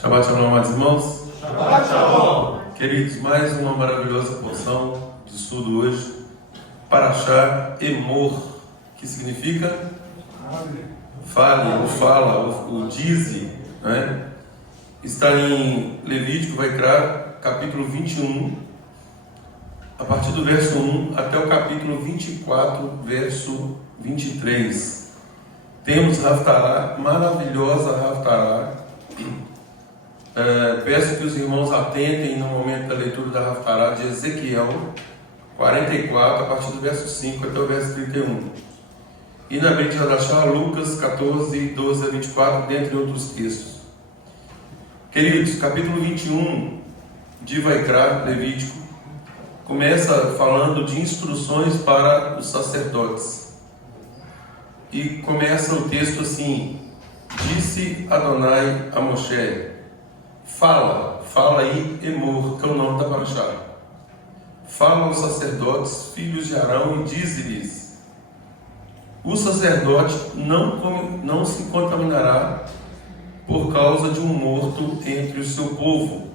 Shabbat Shalom, amados irmãos. Shabbat Shalom. Queridos, mais uma maravilhosa porção de estudo hoje. Parashá Emor, que significa fale, ou fala, ou dize, né? Está em Levítico, Vaikra, capítulo 21, a partir do verso 1 até o capítulo 24, verso 23. Temos Haftará, maravilhosa Haftará. Peço que os irmãos atentem no momento da leitura da Haftará de Ezequiel 44, a partir do verso 5 até o verso 31. E na Brit Hadashah, Lucas 14, 12 a 24, dentre outros textos. Queridos, capítulo 21 de Vaikra, Levítico, começa falando de instruções para os sacerdotes. E começa o texto assim: disse Adonai a Moshe, fala aí, Emor, que é o nome da Parashá. Fala aos sacerdotes, filhos de Arão, e dize-lhes: o sacerdote não se contaminará por causa de um morto entre o seu povo,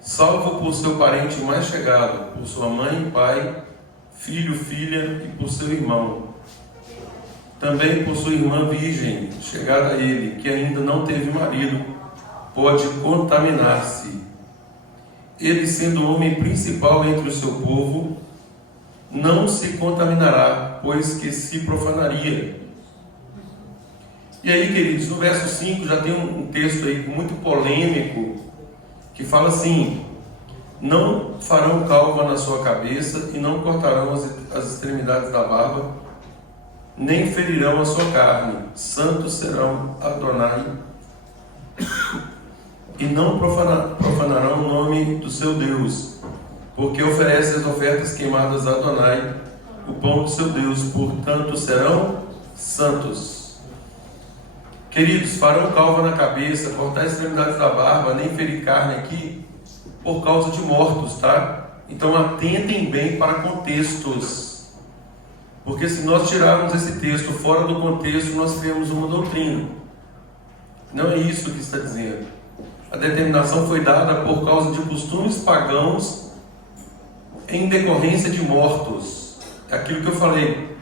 salvo por seu parente mais chegado, por sua mãe e pai, filho, filha, e por seu irmão. Também por sua irmã virgem, chegada a ele, que ainda não teve marido, pode contaminar-se. Ele, sendo o homem principal entre o seu povo, não se contaminará, pois que se profanaria. E aí, queridos, no verso 5 já tem um texto aí muito polêmico, que fala assim: não farão calva na sua cabeça e não cortarão as extremidades da barba, nem ferirão a sua carne, santos serão Adonai, e não profanarão o nome do seu Deus, porque oferece as ofertas queimadas a Adonai, o pão do seu Deus, portanto serão santos. Queridos, farão calva na cabeça, cortar as extremidades da barba, nem ferir carne aqui, por causa de mortos, tá? Então atentem bem para contextos. Porque se nós tirarmos esse texto fora do contexto, nós criamos uma doutrina. Não é isso que está dizendo. A determinação foi dada por causa de costumes pagãos em decorrência de mortos. É aquilo que eu falei.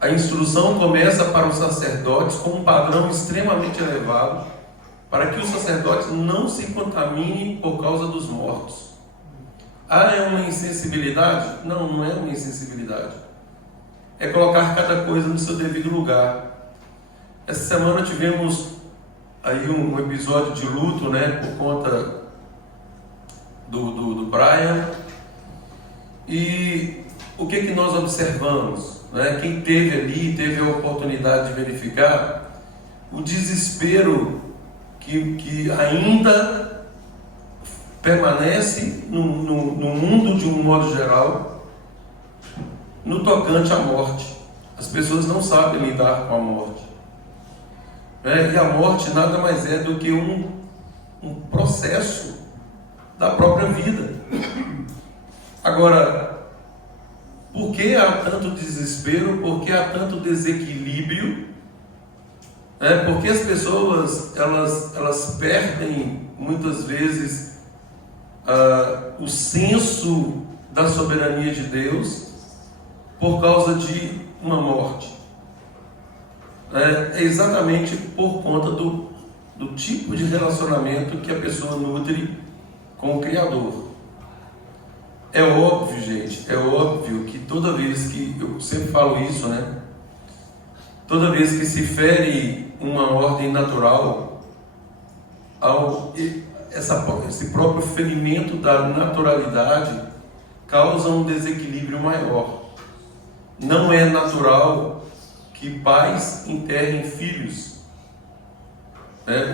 A instrução começa para os sacerdotes com um padrão extremamente elevado, para que os sacerdotes não se contaminem por causa dos mortos. É uma insensibilidade? Não, não é uma insensibilidade. É colocar cada coisa no seu devido lugar. Essa semana tivemos aí um episódio de luto, né, por conta do Brian. E o que nós observamos, né? Quem teve ali, teve a oportunidade de verificar o desespero que ainda permanece no mundo de um modo geral, no tocante à morte. As pessoas não sabem lidar com a morte. E a morte nada mais é do que um processo da própria vida. Agora, por que há tanto desespero? Por que há tanto desequilíbrio? Porque as pessoas elas perdem muitas vezes o senso da soberania de Deus por causa de uma morte. É exatamente por conta do tipo de relacionamento que a pessoa nutre com o Criador. É óbvio, gente, é óbvio que toda vez que, eu sempre falo isso, né? Toda vez que se fere uma ordem natural, esse próprio ferimento da naturalidade causa um desequilíbrio maior. Não é natural que pais enterrem filhos.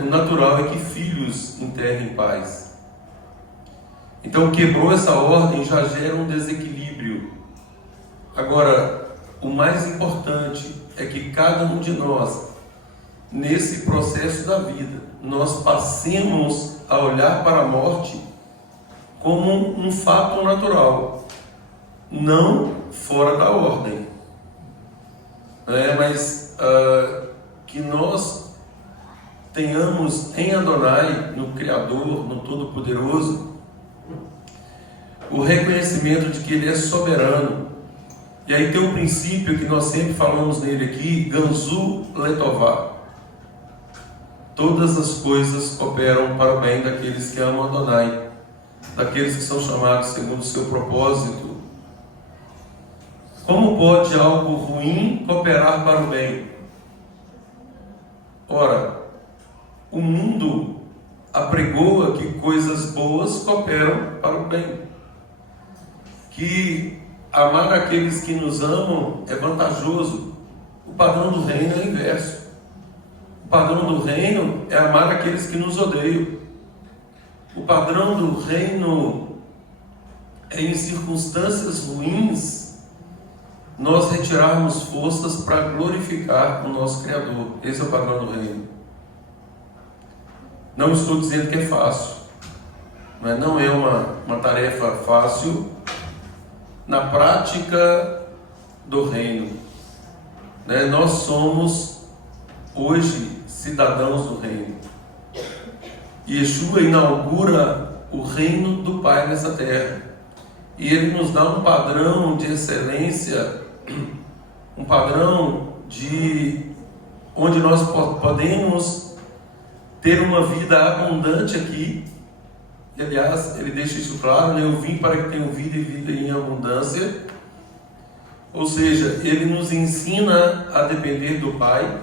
O natural é que filhos enterrem pais. Então quebrou essa ordem, já gera um desequilíbrio. Agora, o mais importante é que cada um de nós, nesse processo da vida, nós passemos a olhar para a morte como um fato natural, não fora da ordem, mas que nós tenhamos em Adonai, no Criador, no Todo-Poderoso, o reconhecimento de que Ele é soberano. E aí tem um princípio que nós sempre falamos nele aqui, Ganzu Letová. Todas as coisas cooperam para o bem daqueles que amam Adonai, daqueles que são chamados segundo o seu propósito. Como pode algo ruim cooperar para o bem? Ora, o mundo apregoa que coisas boas cooperam para o bem, que amar aqueles que nos amam é vantajoso. O padrão do reino é o inverso. O padrão do reino é amar aqueles que nos odeiam. O padrão do reino é, em circunstâncias ruins, nós retirarmos forças para glorificar o nosso Criador. Esse é o padrão do reino. Não estou dizendo que é fácil, mas não é uma tarefa fácil na prática do reino. Nós somos hoje cidadãos do reino. Yeshua inaugura o reino do Pai nessa terra. E Ele nos dá um padrão de excelência, um padrão de onde nós podemos ter uma vida abundante aqui. E, aliás, Ele deixa isso claro, eu vim para que tenham vida e vida em abundância. Ou seja, Ele nos ensina a depender do Pai,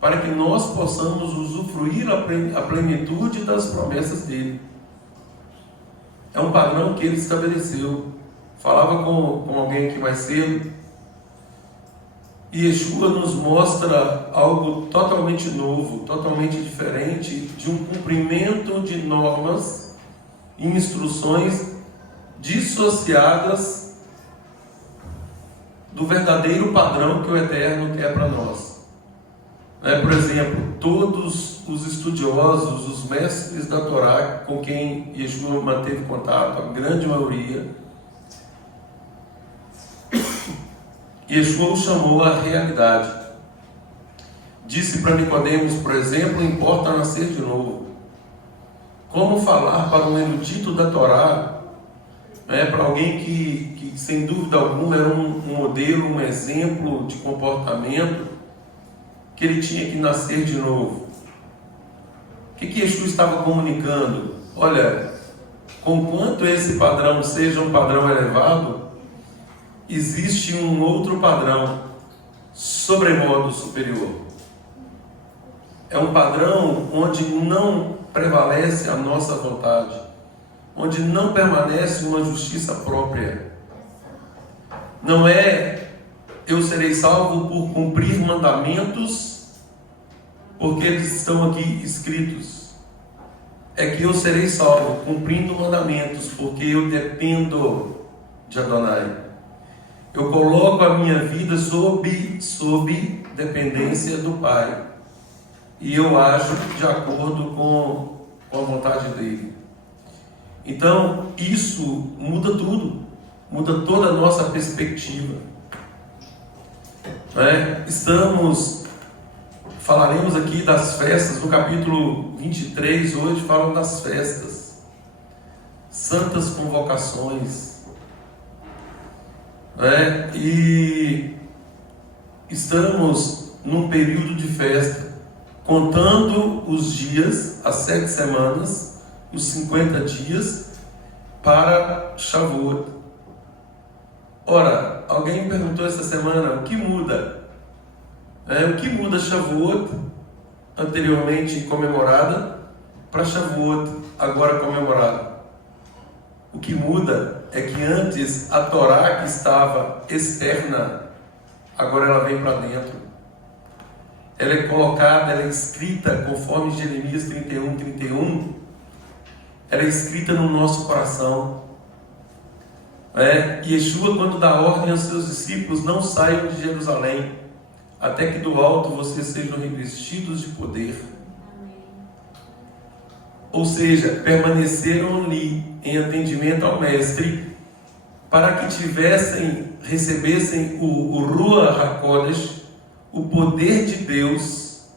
para que nós possamos usufruir a plenitude das promessas dele. É um padrão que ele estabeleceu. Falava com alguém aqui mais cedo, e Yeshua nos mostra algo totalmente novo, totalmente diferente, de um cumprimento de normas e instruções dissociadas do verdadeiro padrão que o Eterno quer para nós. Por exemplo, todos os estudiosos, os mestres da Torá com quem Yeshua manteve contato, a grande maioria, Yeshua o chamou à realidade. Disse para Nicodemos, por exemplo, importa nascer de novo. Como falar para um erudito da Torá, para alguém que sem dúvida alguma era um modelo, um exemplo de comportamento, que ele tinha que nascer de novo? O que Yeshua estava comunicando? Olha, conquanto esse padrão seja um padrão elevado, existe um outro padrão sobremodo superior. É um padrão onde não prevalece a nossa vontade, onde não permanece uma justiça própria. Não é eu serei salvo por cumprir mandamentos, porque eles estão aqui escritos. É que eu serei salvo cumprindo mandamentos, porque eu dependo de Adonai. Eu coloco a minha vida sob dependência do Pai. E eu ajo de acordo com a vontade dele. Então, isso muda tudo. Muda toda a nossa perspectiva. Falaremos aqui das festas. No capítulo 23, hoje, falam das festas. Santas convocações. E estamos num período de festa, contando os dias, as 7 semanas, os 50 dias para Shavuot. Ora, alguém me perguntou essa semana, o que muda? O que muda Shavuot, anteriormente comemorada, para Shavuot, agora comemorada? O que muda é que antes a Torá que estava externa, agora ela vem para dentro. Ela é colocada, ela é escrita, conforme Jeremias 31, ela é escrita no nosso coração. Yeshua, quando dá ordem aos seus discípulos, não saiam de Jerusalém, até que do alto vocês sejam revestidos de poder. Ou seja, permaneceram ali em atendimento ao Mestre, para que recebessem o Ruach HaKodesh, o poder de Deus,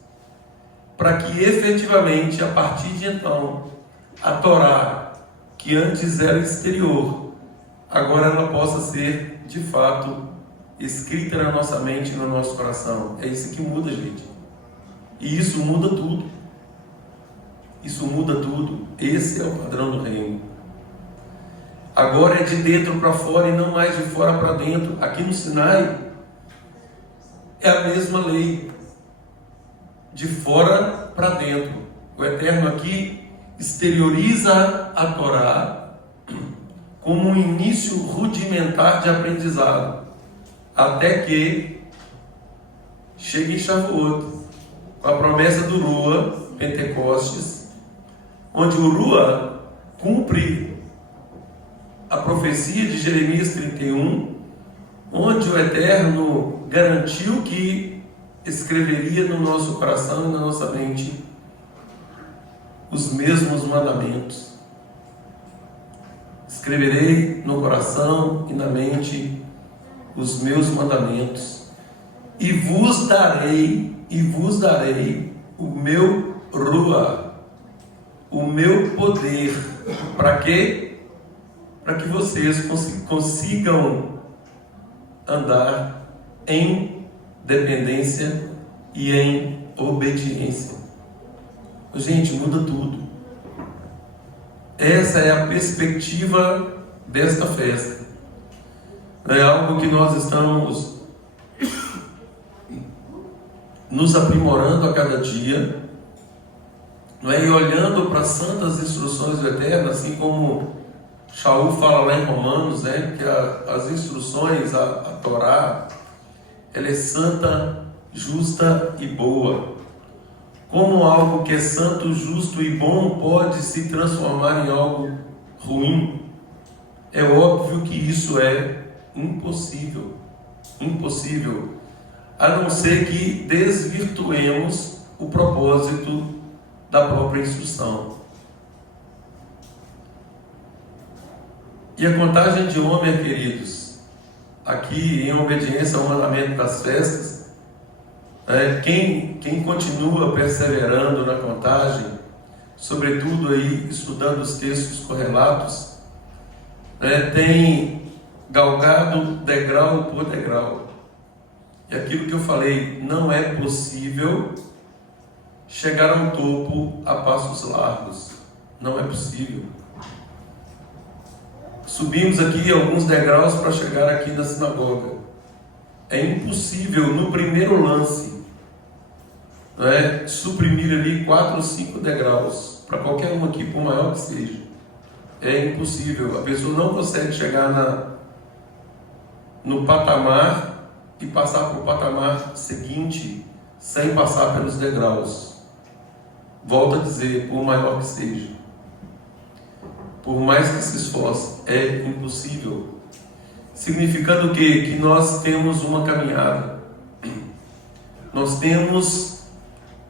para que efetivamente, a partir de então, a Torá, que antes era exterior, agora ela possa ser, de fato, escrita na nossa mente e no nosso coração. É isso que muda, gente. E isso muda tudo. Isso muda tudo. Esse é o padrão do reino. Agora é de dentro para fora e não mais de fora para dentro. Aqui no Sinai é a mesma lei. De fora para dentro. O Eterno aqui exterioriza a Torá como um início rudimentar de aprendizado, até que chegue em Shavuot, com a promessa do Rua, Pentecostes, onde o Rua cumpre a profecia de Jeremias 31, onde o Eterno garantiu que escreveria no nosso coração e na nossa mente os mesmos mandamentos. Escreverei no coração e na mente os meus mandamentos, e vos darei o meu Rua, o meu poder. Para quê? Para que vocês consigam andar em dependência e em obediência. Gente, muda tudo. Essa é a perspectiva desta festa. É algo que nós estamos nos aprimorando a cada dia, não é? E olhando para as santas instruções do Eterno, assim como Shaul fala lá em Romanos, né? Que as instruções, a Torá, ela é santa, justa e boa. Como algo que é santo, justo e bom pode se transformar em algo ruim? É óbvio que isso é impossível. Impossível. A não ser que desvirtuemos o propósito da própria instrução. E a contagem de homem, queridos, aqui em obediência ao mandamento das festas, quem continua perseverando na contagem, sobretudo aí estudando os textos correlatos, tem galgado degrau por degrau. E aquilo que eu falei, não é possível chegar ao topo a passos largos. Não é possível. Subimos aqui alguns degraus para chegar aqui na sinagoga. É impossível, no primeiro lance, suprimir ali 4 ou 5 degraus, para qualquer um aqui, por maior que seja. É impossível. A pessoa não consegue chegar no patamar e passar para o patamar seguinte sem passar pelos degraus. Volto a dizer, por maior que seja. Por mais que se esforce, é impossível. Significando o quê? Que nós temos uma caminhada. Nós temos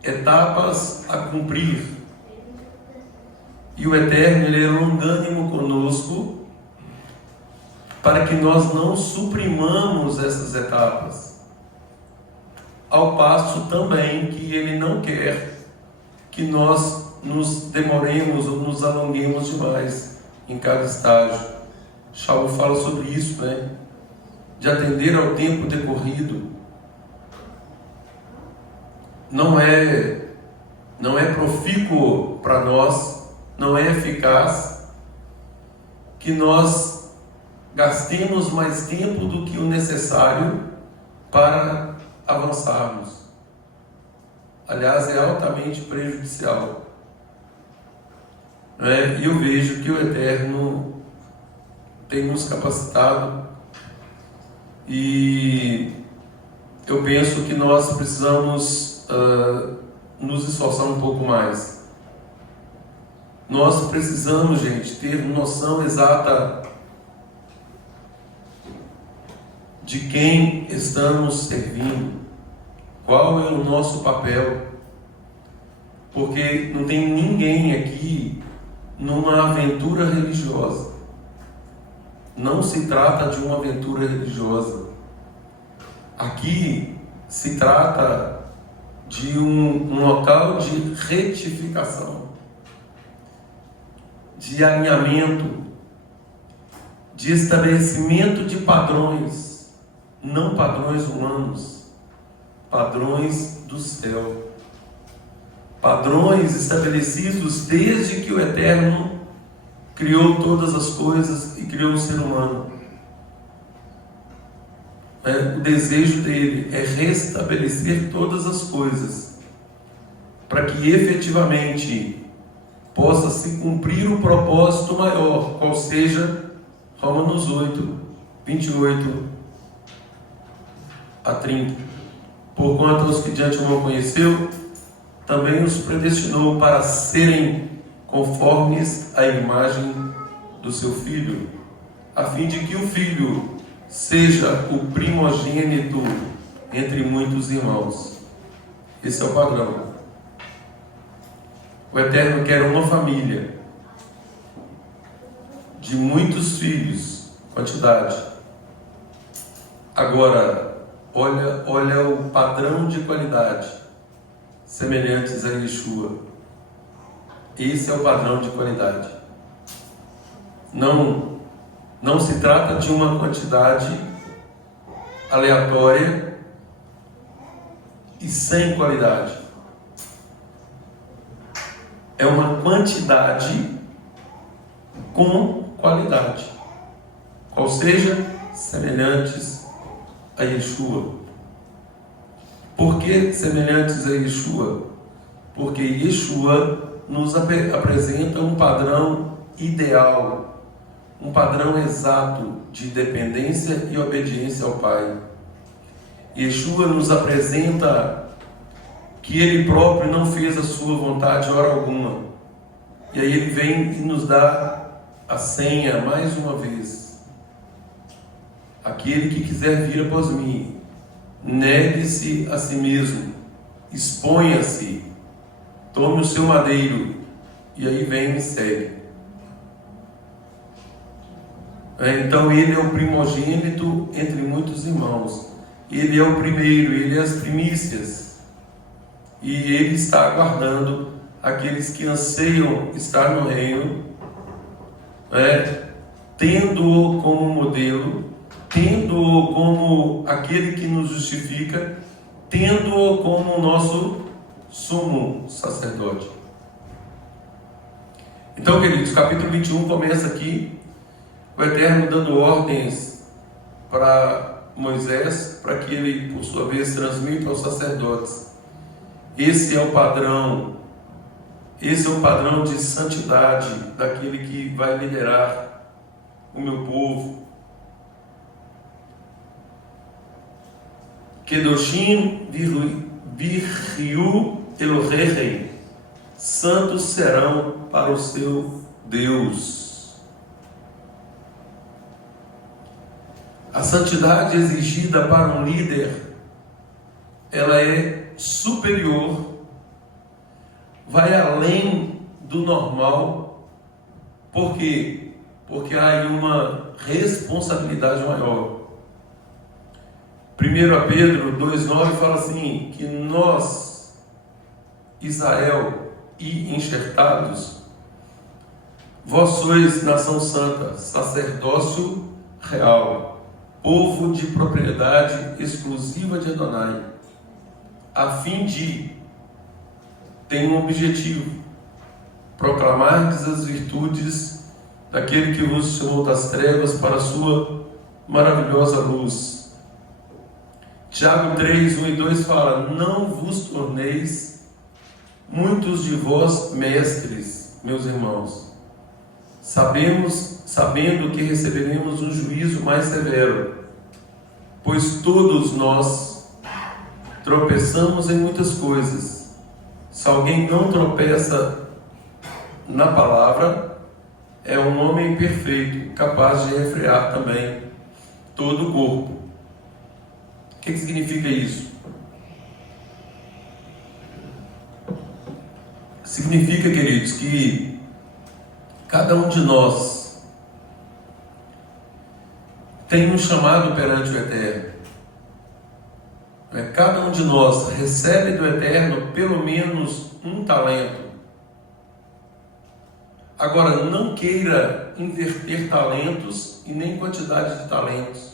etapas a cumprir. E o Eterno, Ele é longânimo conosco, para que nós não suprimamos essas etapas. Ao passo também que Ele não quer que nós nos demoremos ou nos alonguemos demais em cada estágio. Shaul fala sobre isso, de atender ao tempo decorrido. Não é profícuo para nós, não é eficaz que nós gastemos mais tempo do que o necessário para avançarmos. Aliás, é altamente prejudicial. E eu vejo que o Eterno tem nos capacitado, e eu penso que nós precisamos nos esforçar um pouco mais. Nós precisamos, gente, ter noção exata de quem estamos servindo, qual é o nosso papel, porque não tem ninguém aqui numa aventura religiosa. Não se trata de uma aventura religiosa. Aqui se trata de um local de retificação, de alinhamento, de estabelecimento de padrões, não padrões humanos, padrões do céu, padrões estabelecidos desde que o Eterno criou todas as coisas e criou o ser humano. O desejo dele é restabelecer todas as coisas, para que efetivamente possa se cumprir o propósito maior, qual seja Romanos 8, 28 a 30. Porquanto aos que de antemão conheceu, também os predestinou para serem conformes à imagem do seu Filho, a fim de que o Filho seja o primogênito entre muitos irmãos. Esse é o padrão. O Eterno quer uma família de muitos filhos, quantidade. Agora, olha o padrão de qualidade, semelhantes a Yeshua. Esse é o padrão de qualidade. Não se trata de uma quantidade aleatória e sem qualidade. É uma quantidade com qualidade, qual seja semelhantes a Yeshua. Por que semelhantes a Yeshua? Porque Yeshua nos apresenta um padrão ideal, um padrão exato de dependência e obediência ao Pai. Yeshua nos apresenta que Ele próprio não fez a sua vontade hora alguma. E aí Ele vem e nos dá a senha mais uma vez. Aquele que quiser vir após mim, negue-se a si mesmo, exponha-se, tome o seu madeiro, e aí vem e me segue. Então Ele é o primogênito entre muitos irmãos. Ele é o primeiro, Ele é as primícias. E Ele está aguardando aqueles que anseiam estar no reino, tendo-o como modelo, tendo-o como aquele que nos justifica, tendo-o como o nosso sumo sacerdote. Então, queridos, capítulo 21 começa aqui, o Eterno dando ordens para Moisés, para que ele, por sua vez, transmita aos sacerdotes. Esse é o padrão de santidade daquele que vai liderar o meu povo. Kedoshim virriu Elohei, santos serão para o seu Deus. A santidade exigida para um líder, ela é superior, vai além do normal. Por quê? Porque há aí uma responsabilidade maior. 1 Pedro 2,9 fala assim, que nós, Israel e enxertados, vós sois nação santa, sacerdócio real, povo de propriedade exclusiva de Adonai, a fim de, tem um objetivo, proclamardes as virtudes daquele que vos chamou das trevas para a sua maravilhosa luz. Tiago 3, 1 e 2 fala, não vos torneis muitos de vós mestres, meus irmãos, sabendo que receberemos um juízo mais severo, pois todos nós tropeçamos em muitas coisas. Se alguém não tropeça na palavra, é um homem perfeito, capaz de refrear também todo o corpo. O que significa isso? Significa, queridos, que cada um de nós tem um chamado perante o Eterno. Cada um de nós recebe do Eterno pelo menos um talento. Agora, não queira inverter talentos e nem quantidade de talentos.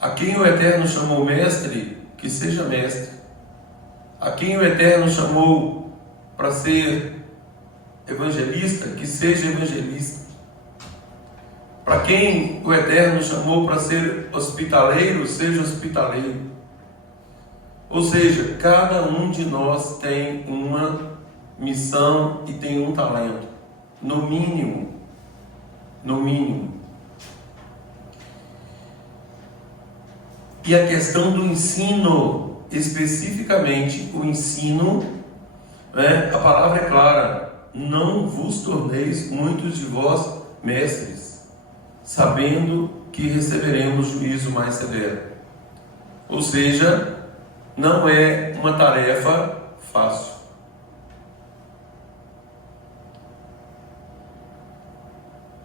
A quem o Eterno chamou mestre, que seja mestre. A quem o Eterno chamou para ser evangelista, que seja evangelista. Para quem o Eterno chamou para ser hospitaleiro, seja hospitaleiro. Ou seja, cada um de nós tem uma missão e tem um talento, no mínimo. E a questão do ensino, especificamente o ensino, a palavra é clara: não vos torneis muitos de vós mestres, sabendo que receberemos juízo mais severo. Ou seja, não é uma tarefa fácil.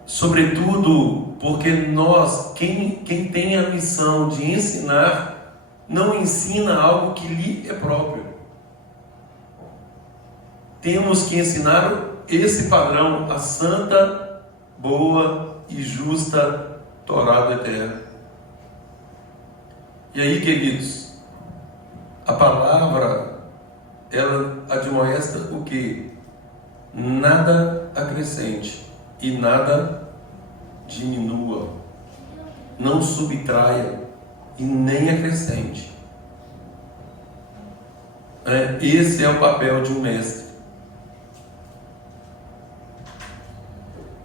Sobretudo porque nós, quem tem a missão de ensinar, não ensina algo que lhe é próprio. Temos que ensinar esse padrão, a santa, boa e justa Torá do Eterno. E aí, queridos, a palavra, ela admoesta o quê? Nada acrescente e nada diminua, não subtraia e nem acrescente. Esse é o papel de um mestre.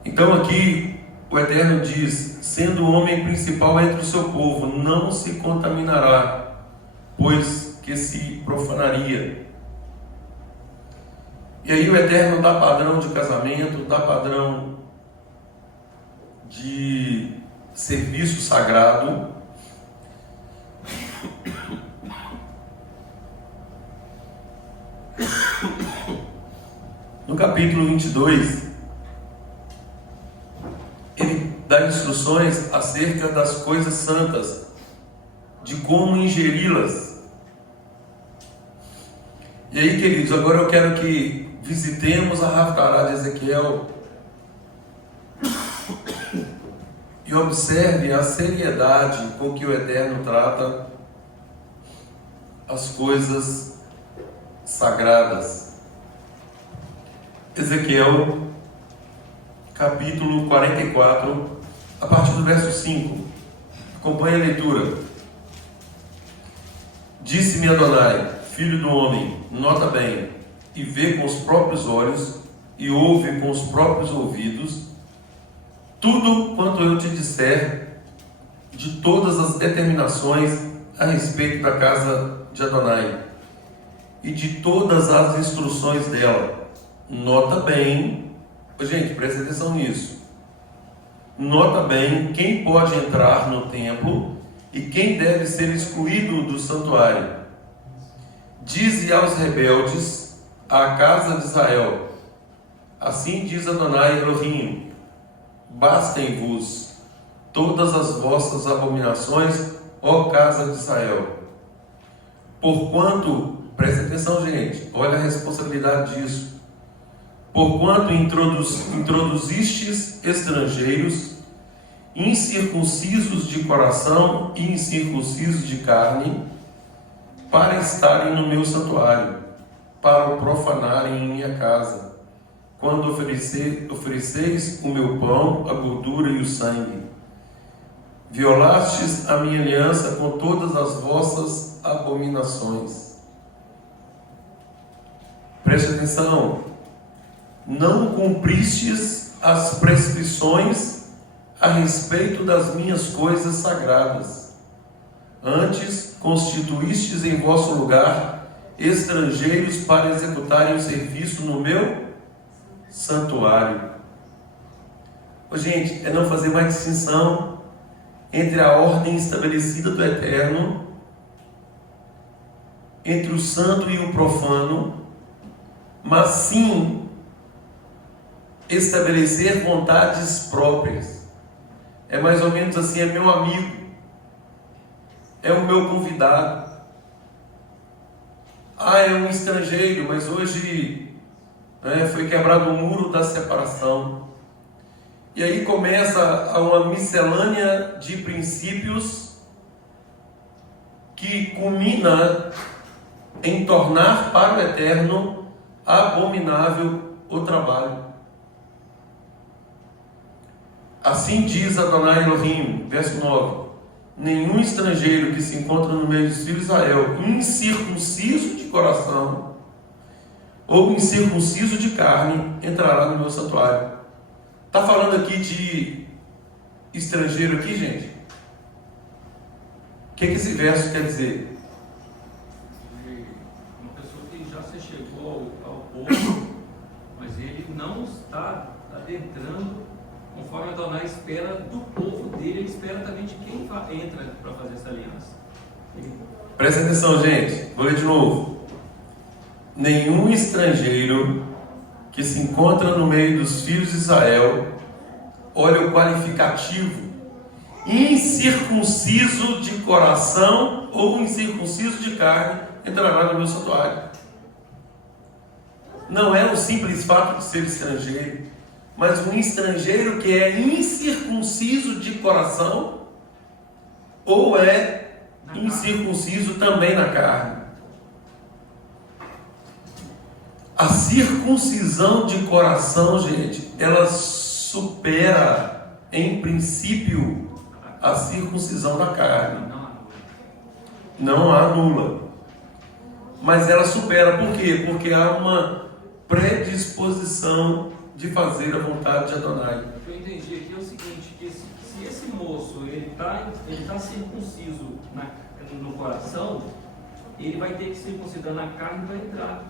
Então aqui o Eterno diz: sendo o homem principal entre o seu povo, não se contaminará, pois que se profanaria. E aí o Eterno dá padrão de casamento, dá padrão de serviço sagrado. No capítulo 22, ele dá instruções acerca das coisas santas, de como ingeri-las. E aí, queridos, agora eu quero que visitemos a Haftará de Ezequiel e observe a seriedade com que o Eterno trata as coisas sagradas. Ezequiel, capítulo 44, a partir do verso 5. Acompanhe a leitura. Disse-me Adonai, filho do homem, nota bem, e vê com os próprios olhos, e ouve com os próprios ouvidos, tudo quanto eu te disser, de todas as determinações a respeito da casa de Adonai, e de todas as instruções dela. Nota bem, gente, presta atenção nisso. Nota bem quem pode entrar no templo e quem deve ser excluído do santuário. Dize aos rebeldes, à casa de Israel: assim diz Adonai Elohim: bastem-vos todas as vossas abominações, ó casa de Israel. Porquanto, presta atenção, gente, olha a responsabilidade disso. Porquanto introduzistes estrangeiros, incircuncisos de coração e incircuncisos de carne, para estarem no meu santuário, para o profanarem em minha casa, quando ofereceis o meu pão, a gordura e o sangue. Violastes a minha aliança com todas as vossas abominações. Preste atenção. Não cumpristes as prescrições a respeito das minhas coisas sagradas. Antes, constituístes em vosso lugar estrangeiros para executarem o serviço no meu santuário. Gente, é não fazer mais distinção entre a ordem estabelecida do Eterno, entre o santo e o profano, mas sim estabelecer vontades próprias. É mais ou menos assim: é meu amigo, é o meu convidado, é um estrangeiro, mas hoje foi quebrado o muro da separação. E aí começa uma miscelânea de princípios que culmina em tornar para o eterno abominável o trabalho. Assim diz Adonai Elohim, verso 9: nenhum estrangeiro que se encontra no meio dos filhos de Israel, incircunciso de coração ou incircunciso de carne, entrará no meu santuário. Está falando aqui de estrangeiro aqui, gente? O que esse verso quer dizer? Uma pessoa que já se chegou ao povo, mas ele não está adentrando conforme Adonai espera do povo dele, ele espera também de quem entra para fazer essa aliança. Presta atenção, gente. Vou ler de novo. Nenhum estrangeiro que se encontra no meio dos filhos de Israel, olha o qualificativo, incircunciso de coração ou incircunciso de carne, entrará no meu santuário. Não é o simples fato de ser estrangeiro, mas um estrangeiro que é incircunciso de coração ou é incircunciso também na carne. A circuncisão de coração, gente, ela supera, em princípio, a circuncisão da carne. Não há nula. Mas ela supera, por quê? Porque há uma predisposição de fazer a vontade de Adonai. O que eu entendi aqui é o seguinte, que se esse moço ele tá circunciso no coração, ele vai ter que circuncidar na carne para entrar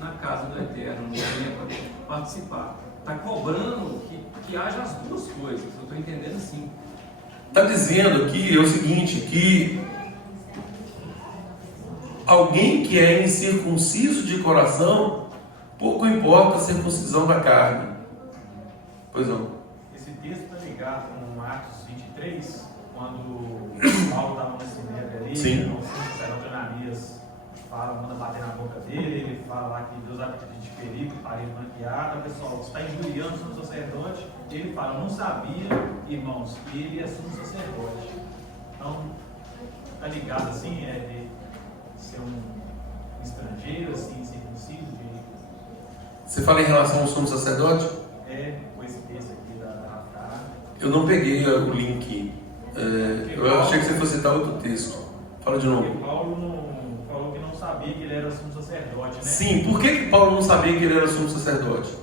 na casa do Eterno, para participar. Está cobrando que haja as duas coisas. Eu estou entendendo assim. Está dizendo aqui o seguinte, que alguém que é incircunciso de coração, pouco importa a circuncisão da carne. Pois não. Esse texto está ligado com Atos 23, quando Paulo estava no cemitério ali, sim. O sacerdote Ananias manda bater na boca dele, ele fala lá que Deus vai pedir de perigo, parede branqueada, o pessoal está injuriando o sumo sacerdote, ele fala, eu não sabia, irmãos, que ele é sumo sacerdote. Então, está ligado assim, de ser um estrangeiro, assim, circunciso, Você fala em relação ao sumo sacerdote? com esse texto aqui da Rafa. Eu não peguei o link. Eu achei que você fosse citar outro texto. Fala de novo. Porque Paulo falou que não sabia que ele era sumo sacerdote, né? Sim, por que Paulo não sabia que ele era sumo sacerdote?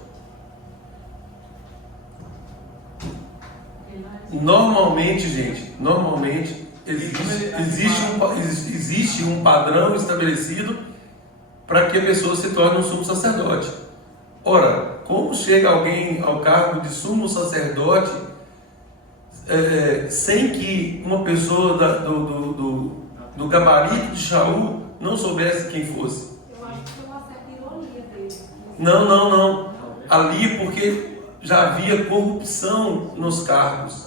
Normalmente, gente, existe um padrão estabelecido para que a pessoa se torne um sumo sacerdote. Ora, como chega alguém ao cargo de sumo sacerdote sem que uma pessoa do gabarito de Shaul não soubesse quem fosse? Eu acho que foi uma certa ironia dele. Não. Ali porque já havia corrupção nos cargos.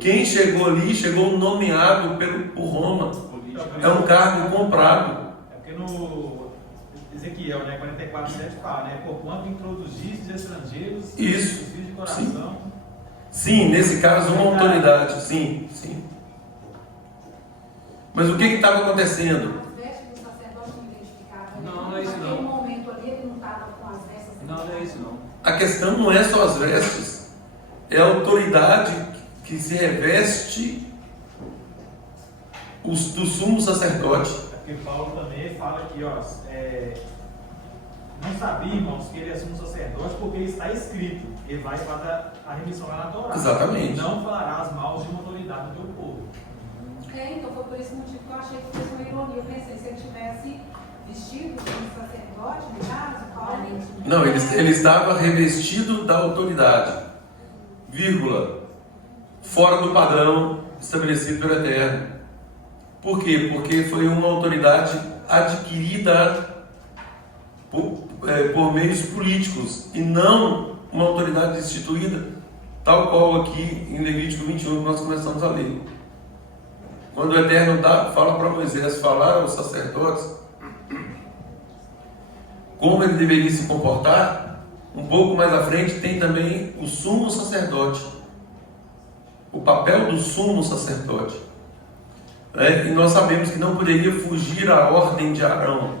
Quem chegou ali, chegou nomeado por Roma. É um cargo comprado. É porque no Ezequiel, 44:7 fala, porquanto introduzistes estrangeiros, Isso. de coração. Sim, nesse caso uma autoridade, sim. Mas o que estava acontecendo? As vestes do sacerdote não identificavam. Não é isso não. Naquele momento ali ele não estava com as vestes. Não é isso não. A questão não é só as vestes, é a autoridade que se reveste do sumo sacerdote. É porque Paulo também fala aqui, não sabia, irmãos, que ele é sumo sacerdote, porque está escrito, ele vai para a remissão lá na Torá. Exatamente. Não farás mal de uma autoridade do teu povo. Então foi por esse motivo que eu achei que foi uma ironia. Eu pensei, se ele tivesse vestido como sacerdote, no caso, Paulo... Não, ele estava revestido da autoridade, vírgula, fora do padrão estabelecido pelo Eterno. Por quê? Porque foi uma autoridade adquirida por meios políticos e não uma autoridade instituída, tal qual aqui em Levítico 21 que nós começamos a ler. Quando o Eterno fala para Moisés falar aos sacerdotes, como ele deveria se comportar, um pouco mais à frente tem também o sumo sacerdote, o papel do sumo sacerdote. E nós sabemos que não poderia fugir à ordem de Arão.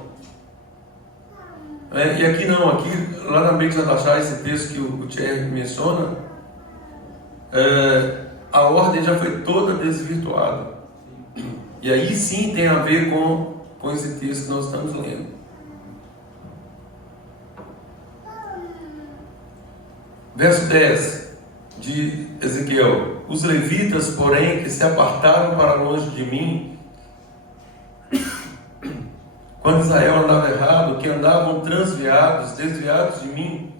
E aqui não, aqui lá na Beit Hadashah, esse texto que o Thierry menciona, a ordem já foi toda desvirtuada. E aí sim tem a ver com esse texto que nós estamos lendo. Verso 10 de Ezequiel: os levitas, porém, que se apartaram para longe de mim, quando Israel andava errado, que andavam transviados, desviados de mim,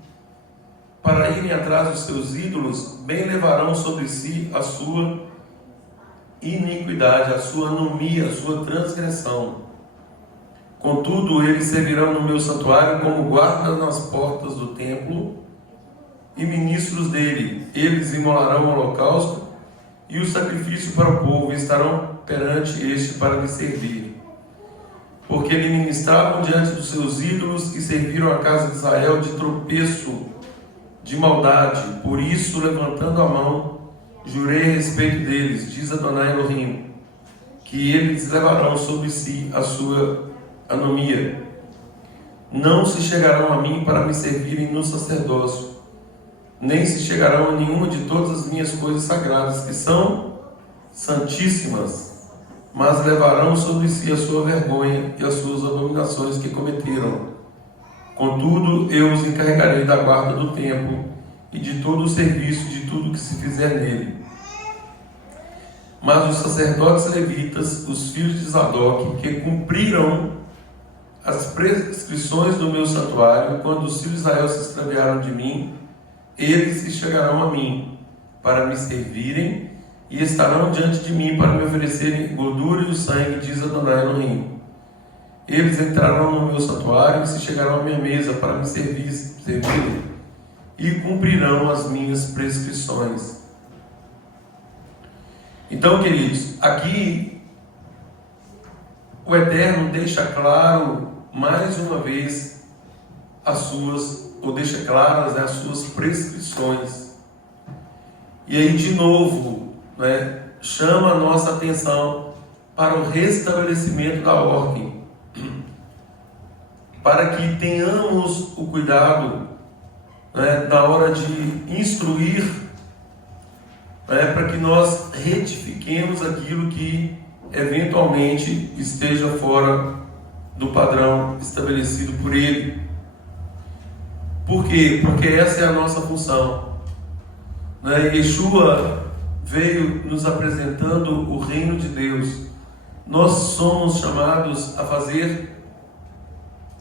para irem atrás dos seus ídolos, bem levarão sobre si a sua iniquidade, a sua anomia, a sua transgressão. Contudo, eles servirão no meu santuário como guardas nas portas do templo e ministros dele. Eles imolarão o holocausto e o sacrifício para o povo, e estarão perante este para lhe servir. Porque lhe ministravam diante dos seus ídolos e serviram a casa de Israel de tropeço, de maldade. Por isso, levantando a mão, jurei a respeito deles, diz Adonai Elohim, que eles levarão sobre si a sua anomia. Não se chegarão a mim para me servirem no sacerdócio, nem se chegarão a nenhuma de todas as minhas coisas sagradas, que são santíssimas, mas levarão sobre si a sua vergonha e as suas abominações que cometeram. Contudo, eu os encarregarei da guarda do templo e de todo o serviço, de tudo que se fizer nele. Mas os sacerdotes levitas, os filhos de Zadok, que cumpriram as prescrições do meu santuário, quando os filhos de Israel se extraviaram de mim, eles se chegarão a mim para me servirem e estarão diante de mim para me oferecerem gordura e o sangue, diz Adonai Elohim. Eles entrarão no meu santuário e se chegarão à minha mesa para me servirem e cumprirão as minhas prescrições. Então, queridos, aqui o Eterno deixa claro mais uma vez deixa claras as suas prescrições. E aí, de novo, chama a nossa atenção para o restabelecimento da ordem, para que tenhamos o cuidado na hora de instruir, para que nós retifiquemos aquilo que eventualmente esteja fora do padrão estabelecido por Ele. Por quê? Porque essa é a nossa função. Yeshua veio nos apresentando o reino de Deus. Nós somos chamados a fazer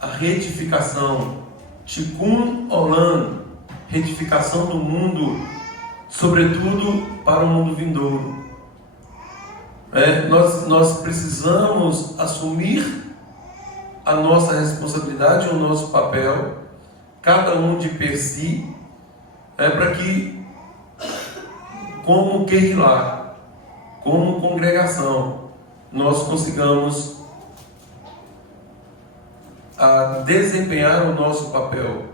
a retificação, Tikkun Olam, retificação do mundo, sobretudo para o mundo vindouro. Nós precisamos assumir a nossa responsabilidade, o nosso papel, cada um de per si, para que, como Kehilá, como congregação, nós consigamos desempenhar o nosso papel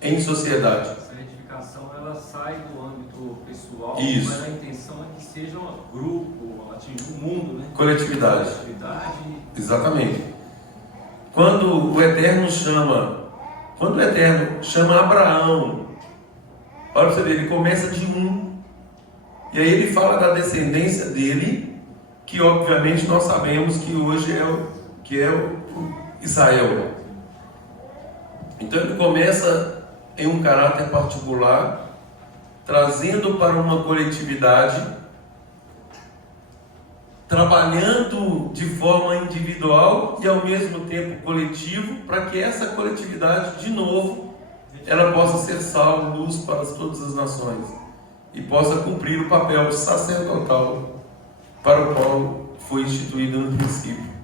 em sociedade. Essa retificação ela sai do âmbito pessoal, Isso. mas a intenção é que seja um grupo, atingir o mundo, né? Coletividade. Exatamente. Quando o Eterno chama Abraão, olha para você ver, ele começa de um, e aí ele fala da descendência dele, que obviamente nós sabemos que hoje é o Israel. Então ele começa em um caráter particular, trazendo para uma coletividade, trabalhando de forma individual e ao mesmo tempo coletivo, para que essa coletividade, de novo, ela possa ser sal, luz para todas as nações e possa cumprir o papel sacerdotal para o qual foi instituído no princípio.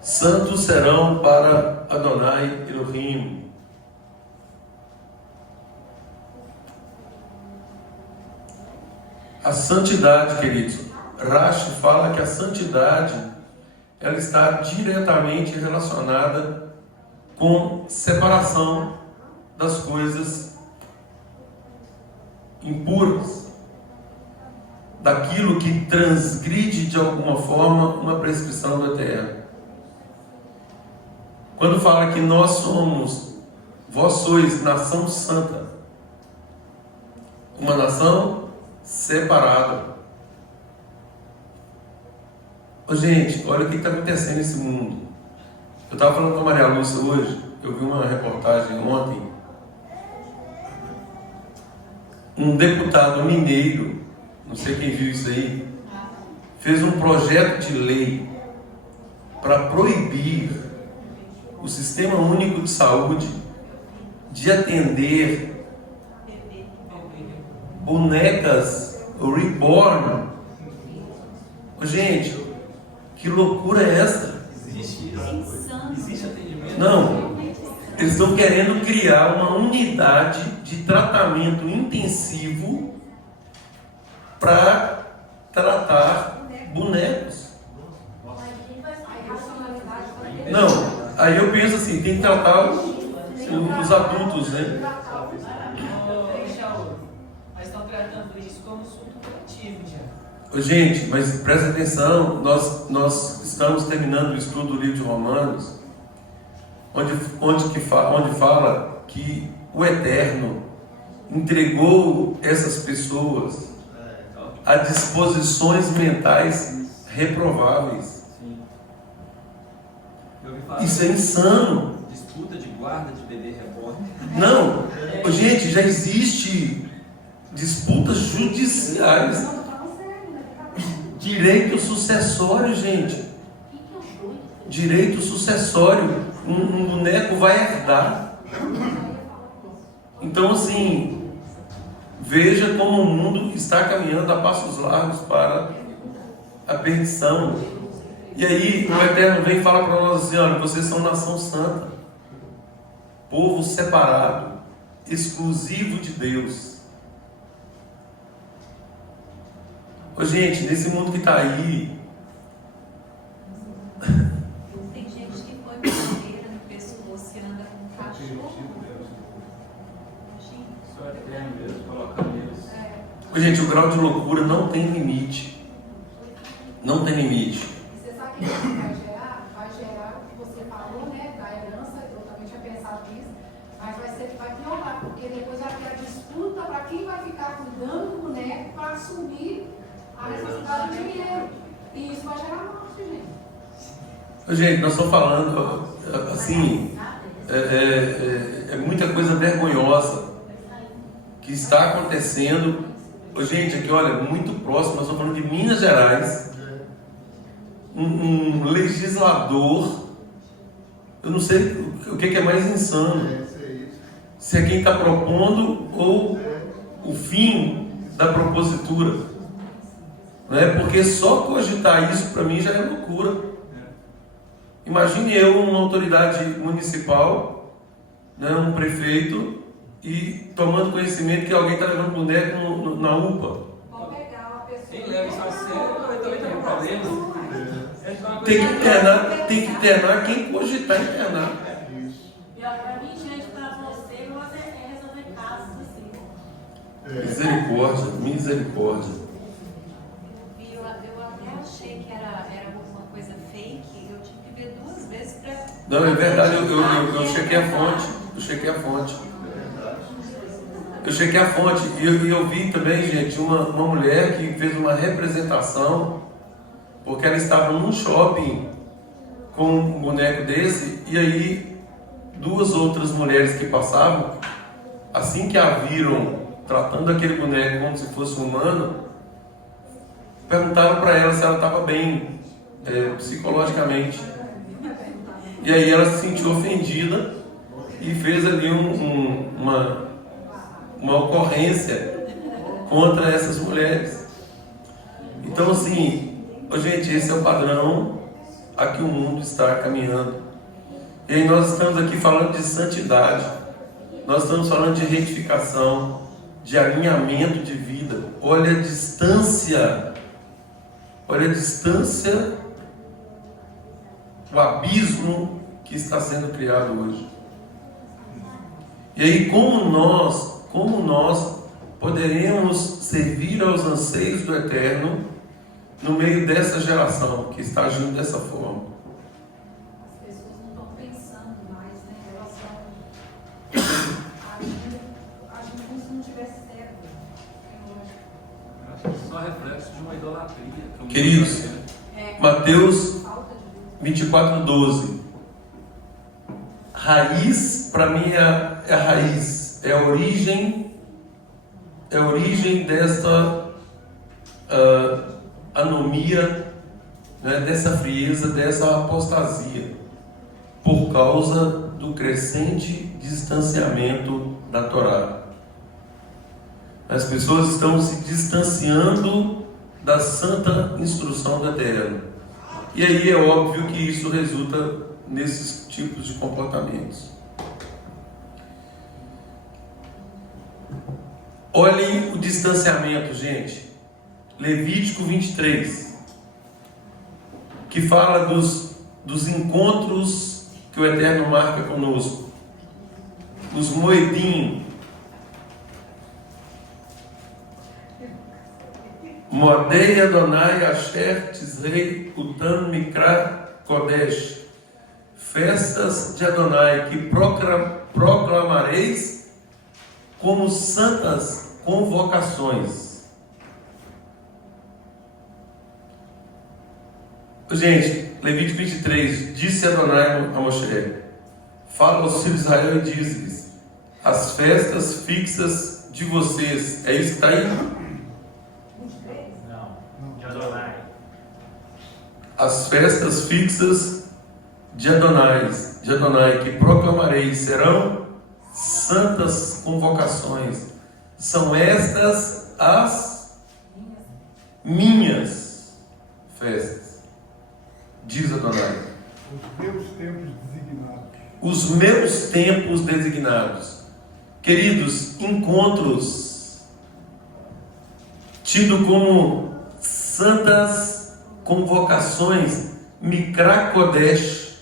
Santos serão para Adonai Elohim. A santidade, queridos, Rashi fala que a santidade ela está diretamente relacionada com separação das coisas impuras, daquilo que transgride de alguma forma uma prescrição do Eterno. Quando fala que vós sois nação santa, uma nação separada. Ô, gente, olha o que está acontecendo nesse mundo. Eu estava falando com a Maria Lúcia hoje, eu vi uma reportagem ontem. Um deputado mineiro, não sei quem viu isso aí, fez um projeto de lei para proibir o Sistema Único de Saúde de atender bonecas reborn. Gente, que loucura é essa? Existe isso? Existe atendimento? Não, eles estão querendo criar uma unidade de tratamento intensivo para tratar bonecos. Não, aí eu penso assim, tem que tratar os adultos, né? Mas estão tratando isso como assunto coletivo já. Gente, mas presta atenção, nós estamos terminando o estudo do livro de Romanos, onde fala que o Eterno entregou essas pessoas a disposições mentais reprováveis. Sim. Eu ouvi falar Isso é insano. disputa de guarda de bebê reborn. Não, gente, já existe disputas judiciais. Direito sucessório, gente. Direito sucessório. Um boneco vai herdar. Então, assim, veja como o mundo está caminhando a passos largos para a perdição. E aí o Eterno vem e fala para nós assim: olha, vocês são nação santa, povo separado, exclusivo de Deus. Ô, gente, nesse mundo que está aí, tem gente que põe bandeira no pescoço e anda com um cachorro. Só Eterno mesmo, colocar neles. ô, gente, o grau de loucura não tem limite. Não tem limite. Você sabe o que isso vai gerar? Vai gerar o que você falou, né? Da herança, eu também tinha pensado nisso, mas vai piorar, porque depois vai ter a disputa para quem vai ficar cuidando do boneco para assumir a responsabilidade do dinheiro. E isso vai gerar morte, gente. Ô, gente, nós estamos falando, assim, é muita coisa vergonhosa que está acontecendo. Ô, gente, aqui, olha, muito próximo, nós estamos falando de Minas Gerais. Um legislador, eu não sei o que é mais insano, se é quem está propondo ou o fim da propositura, né? Porque só cogitar isso para mim já é loucura. Imagine eu, uma autoridade municipal, né, um prefeito, e tomando conhecimento que alguém está levando boneco na UPA. Vão pegar uma pessoa. Quem leva isso a sério, eu também tenho problemas. Tem que internar quem cogitar internar. E ó, pra mim, gente, pra você, você é resolver casos assim. Misericórdia, misericórdia. Eu até achei que era alguma coisa fake. Eu tive que ver 2 vezes para. Não, é verdade, eu chequei a fonte. Eu chequei a fonte. E eu vi também, gente, uma mulher que fez uma representação, porque ela estava num shopping com um boneco desse, e aí 2 outras mulheres que passavam, assim que a viram tratando aquele boneco como se fosse humano, perguntaram para ela se ela estava bem psicologicamente. E aí ela se sentiu ofendida e fez ali uma ocorrência contra essas mulheres. Então, assim, gente, esse é o padrão a que o mundo está caminhando. E aí nós estamos aqui falando de santidade, nós estamos falando de retificação, de alinhamento de vida. Olha a distância, o abismo que está sendo criado hoje. E aí, como nós poderemos servir aos anseios do Eterno no meio dessa geração que está agindo dessa forma? As pessoas não estão pensando mais, né? Elas estão agindo como se não tivesse cérebro. Eu acho que é só reflexo de uma idolatria. Queridos, Mateus Falta de 24:12. Raiz, para mim, é a raiz, é a origem dessa anomia, né, dessa frieza, dessa apostasia, por causa do crescente distanciamento da Torá. As pessoas estão se distanciando da santa instrução do Eterno. E aí é óbvio que isso resulta nesses tipos de comportamentos. Olhem o distanciamento, gente. Levítico 23, que fala dos encontros que o Eterno marca conosco. Os moedim. Modei Adonai Asher Tisrei Utan Mikra Kodesh. Festas de Adonai que proclamareis como santas convocações. Gente, Levítico 23, disse Adonai a Moshe: fala aos filhos de Israel e diz-lhes: as festas fixas de vocês. É isso que está aí? 23? Não, de Adonai. As festas fixas de Adonai que proclamareis serão santas convocações. São estas as minhas festas, diz Adonai. Os meus tempos designados. Os meus tempos designados. Queridos, encontros tido como santas convocações, Mikra Kodesh,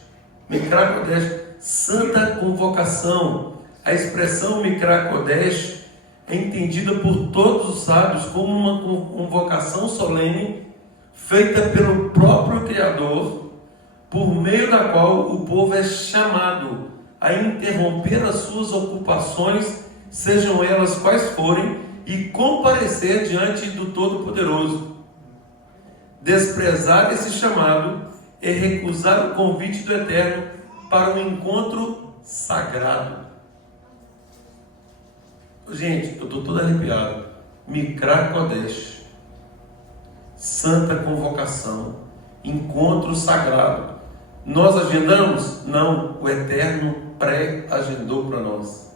santa convocação. A expressão Mikra Kodesh é entendida por todos os sábios como uma convocação solene feita pelo próprio Criador, por meio da qual o povo é chamado a interromper as suas ocupações, sejam elas quais forem, e comparecer diante do Todo-Poderoso. Desprezar esse chamado é recusar o convite do Eterno para um encontro sagrado. Gente, eu estou todo arrepiado. Mikra Kodesh, santa convocação, encontro sagrado. Nós agendamos? Não, o Eterno pré-agendou para nós.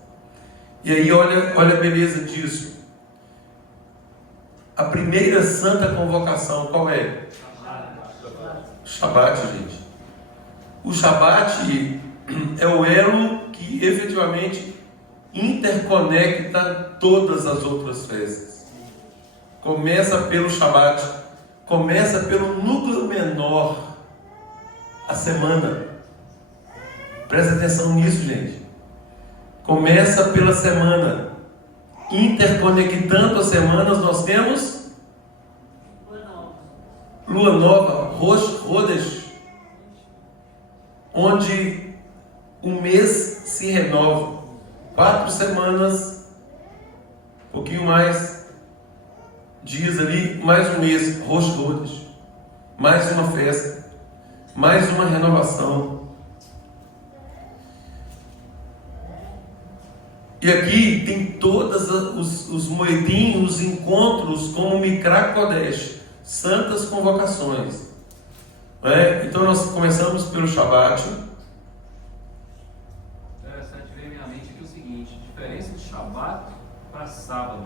E aí olha a beleza disso. A primeira santa convocação, qual é? Shabat, gente. O Shabat é o elo que efetivamente interconecta todas as outras festas. Começa pelo Shabat, começa pelo núcleo menor, a semana. Presta atenção nisso, gente. Começa pela semana. Interconectando as semanas, nós temos Lua Nova, Rosh Chodesh, onde o mês se renova. 4 semanas, um pouquinho mais dias ali, mais um mês, Rosh Chodesh, mais uma festa, mais uma renovação. E aqui tem todos os moedim, os encontros como Mikra Kodesh, santas convocações. Não é? Então nós começamos pelo Shabat. Interessante ver minha mente aqui o seguinte: diferença de Shabat para sábado,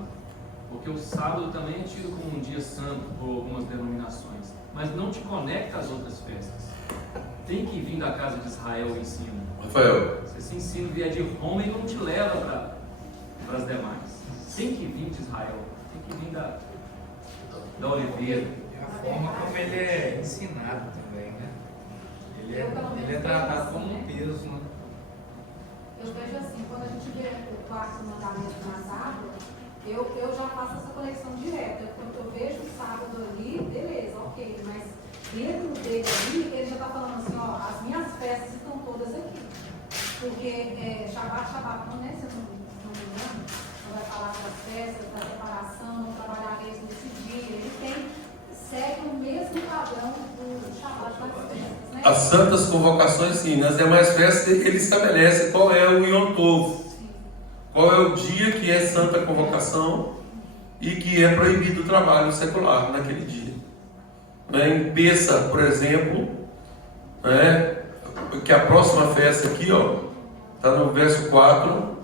porque o sábado também é tido como um dia santo por algumas denominações, mas não te conecta às outras festas. Tem que vir da casa de Israel o ensino. Rafael. Se esse ensino vier de Roma, ele não te leva para as demais. Tem que vir de Israel, tem que vir da oliveira. É a forma como ele é ensinado também, né? Ele é tratado como um peso, né? Eu vejo assim, quando a gente vê o quarto mandamento na sábado, eu já faço essa conexão direta. Quando eu vejo o sábado ali, beleza, ok, mas dentro dele ali, ele já está falando assim, ó, as minhas festas estão todas aqui. Porque Shabbat, né, se eu não me engano, não vai falar das festas, da separação, não trabalhareis nesse dia, ele segue o mesmo padrão do Shabbat das festas, né? As santas convocações, sim. Nas demais festas, ele estabelece qual é o Yom Tov, qual é o dia que é santa convocação e que é proibido o trabalho secular naquele dia. Em Pessa, por exemplo, que a próxima festa aqui, está no verso 4,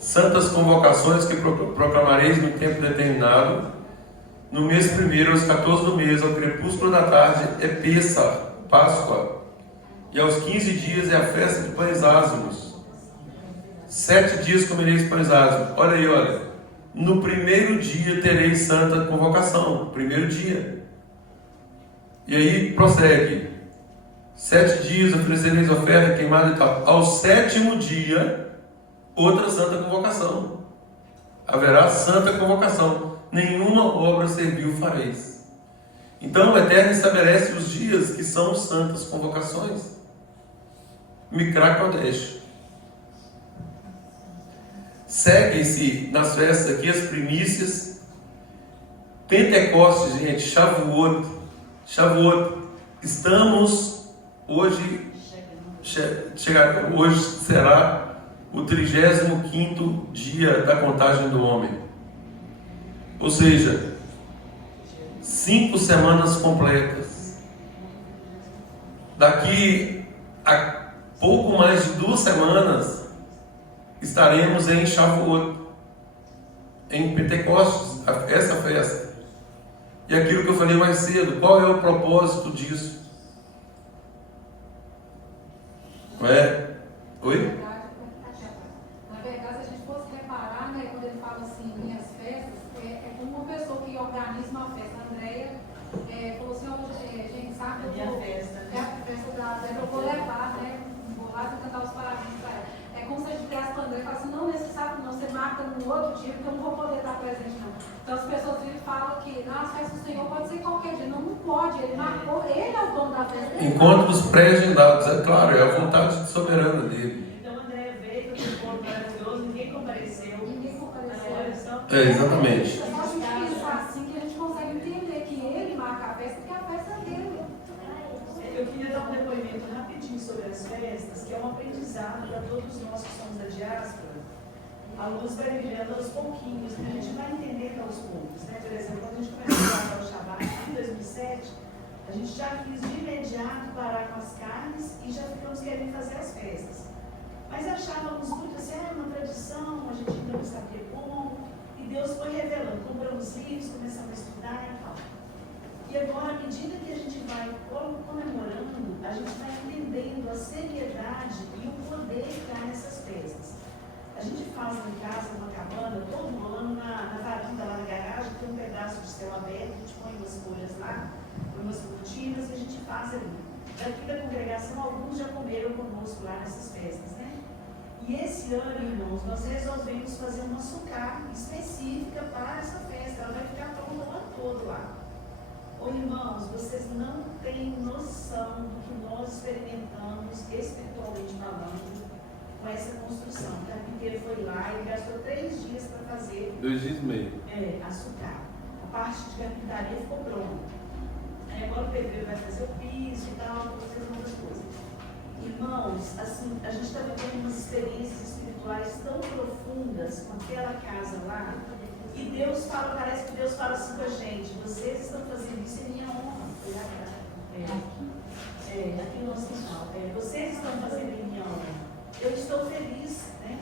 santas convocações que proclamareis no tempo determinado, no mês primeiro, aos 14 do mês, ao crepúsculo da tarde, é Pessa, Páscoa, e aos 15 dias é a festa de pães ázimos. 7 dias comereis pães ázimos. Olha aí, olha. No primeiro dia tereis santa convocação. Primeiro dia. E aí prossegue. 7 dias oferecereis oferta queimada e tal. Ao 7º dia, outra santa convocação. Haverá santa convocação. Nenhuma obra servil fareis. Então o Eterno estabelece os dias que são santas convocações. Mikra Kodesh. Seguem-se nas festas aqui as primícias. Pentecostes, gente, Shavuot. Estamos hoje, hoje será o 35º dia da contagem do homem. Ou seja, 5 semanas completas. Daqui a pouco mais de 2 semanas estaremos em Shavuot, em Pentecostes, essa festa. E aquilo que eu falei mais cedo, qual é o propósito disso? Não é? Oi? Na verdade, se a gente fosse reparar, né, quando ele fala assim, minhas festas, é como uma pessoa que organiza uma festa. A Andréia falou assim, gente, sabe, Minha festa. É a festa da Andréia, eu vou levar, né? Vou lá cantar os parabéns para ela. É como se a gente desse para a Andréia e falasse assim, não, nesse sábado não, você marca no outro dia, porque eu não vou poder estar presente, não. Então as pessoas falam que as festas do Senhor pode ser qualquer dia. Não, não pode, ele marcou, ele é o dono da festa. Encontros pré-agendados, é claro, é a vontade soberana dele. Então, André veio, foi um ponto maravilhoso, ninguém compareceu. Ninguém compareceu. É, exatamente. É só a gente pensar assim que a gente consegue entender que ele marca a festa, porque a festa é dele. Eu queria dar um depoimento rapidinho sobre as festas, que é um aprendizado para todos nós que somos da diáspora. A luz vai brilhando aos pouquinhos, né? A gente vai entendendo aos poucos, né? Por exemplo, quando a gente começou a falar o Shabbat em 2007, a gente já quis de imediato parar com as carnes e já ficamos querendo fazer as festas. Mas achávamos muito assim, uma tradição, a gente ainda não sabia como, e Deus foi revelando, compramos livros, começamos a estudar e tal. E agora, à medida que a gente vai comemorando, a gente vai entendendo a seriedade e o poder que há nessas festas. A gente faz em casa uma cabana todo ano, na varanda lá na garagem, tem um pedaço de céu aberto, a gente põe umas folhas lá, põe umas cortinas e a gente faz ali. Daqui da congregação, alguns já comeram conosco lá nessas festas, né? E esse ano, irmãos, nós resolvemos fazer uma sucá específica para essa festa. Ela vai ficar pronta o ano todo lá. Ô irmãos, vocês não têm noção do que nós experimentamos espiritualmente falando com essa construção. O carpinteiro foi lá e gastou 3 dias para fazer 2 dias e meio. a sucá. A parte de carpintaria ficou pronta. Aí agora o pedreiro vai fazer o piso e tal, vou fazer outras coisas. Irmãos, assim, a gente está vivendo umas experiências espirituais tão profundas com aquela casa lá. E Deus fala, parece que Deus fala assim com a gente, vocês estão fazendo isso em minha honra. Aqui no nosso canal. Vocês estão fazendo em minha honra. Eu estou feliz, né?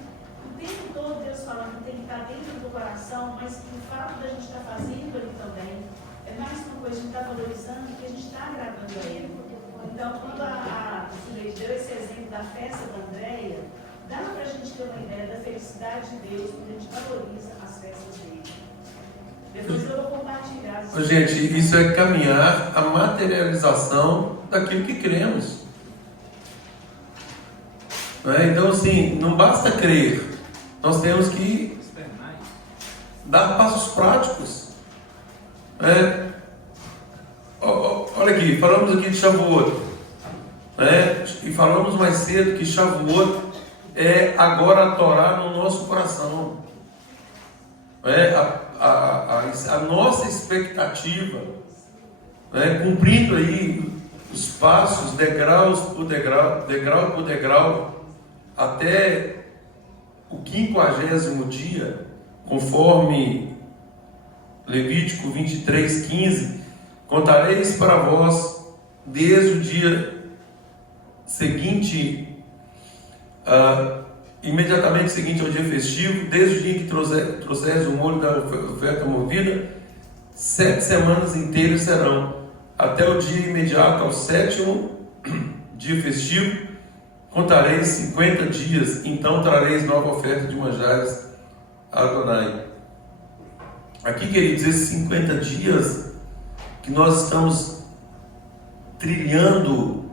O tempo todo Deus falando que tem que estar dentro do coração, mas que o fato da gente estar fazendo ali também é mais uma coisa, a gente está valorizando que a gente está agradando a Ele. Então, quando a Suleide deu esse exemplo da festa da Andréia, dá para a gente ter uma ideia da felicidade de Deus quando a gente valoriza as festas dele. Depois eu vou compartilhar. Gente, isso é caminhar a materialização daquilo que cremos. Então, assim, não basta crer, nós temos que dar passos práticos. Olha aqui, falamos aqui de Shavuot, e falamos mais cedo que Shavuot é agora a Torá no nosso coração. A nossa expectativa, cumprindo aí os passos, degraus por degrau, degrau por degrau, até o 50º dia, conforme Levítico 23:15, contareis para vós desde o dia seguinte, imediatamente seguinte ao dia festivo, desde o dia que trouxeres o molho da oferta movida, 7 semanas inteiras serão, até o dia imediato ao 7º dia festivo, contareis 50 dias, então trareis nova oferta de manjares a Adonai. Aqui, queridos, esses 50 dias que nós estamos trilhando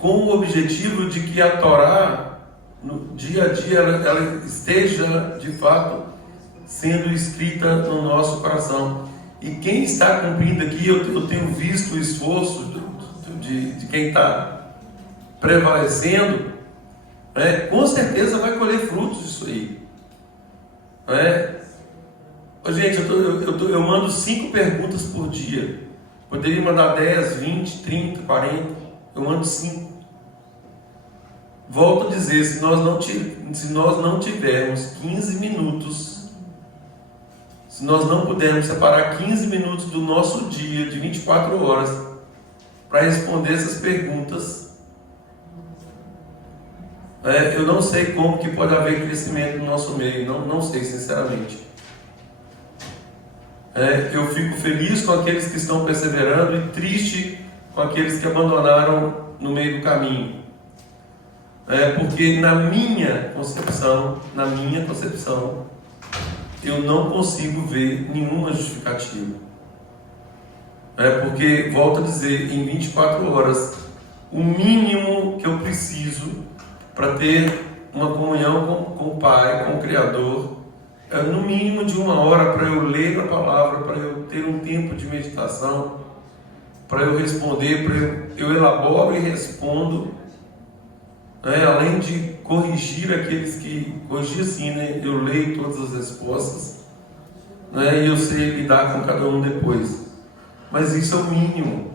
com o objetivo de que a Torá, no dia a dia, ela esteja de fato sendo escrita no nosso coração. E quem está cumprindo aqui, eu tenho visto o esforço de quem está prevalecendo, com certeza vai colher frutos disso aí. Gente, eu mando 5 perguntas por dia. Poderia mandar 10, 20, 30, 40. Eu mando 5. Volto a dizer, se nós não tivermos 15 minutos, se nós não pudermos separar 15 minutos do nosso dia de 24 horas para responder essas perguntas, eu não sei como que pode haver crescimento no nosso meio, não sei sinceramente. Eu fico feliz com aqueles que estão perseverando e triste com aqueles que abandonaram no meio do caminho. Porque na minha concepção, eu não consigo ver nenhuma justificativa. Porque, volto a dizer, em 24 horas, o mínimo que eu preciso para ter uma comunhão com o Pai, com o Criador, é no mínimo de 1 hora para eu ler a palavra, para eu ter um tempo de meditação, para eu responder, eu elaboro e respondo, além de corrigir aqueles que... Corrigir sim, eu leio todas as respostas, e eu sei lidar com cada um depois. Mas isso é o mínimo.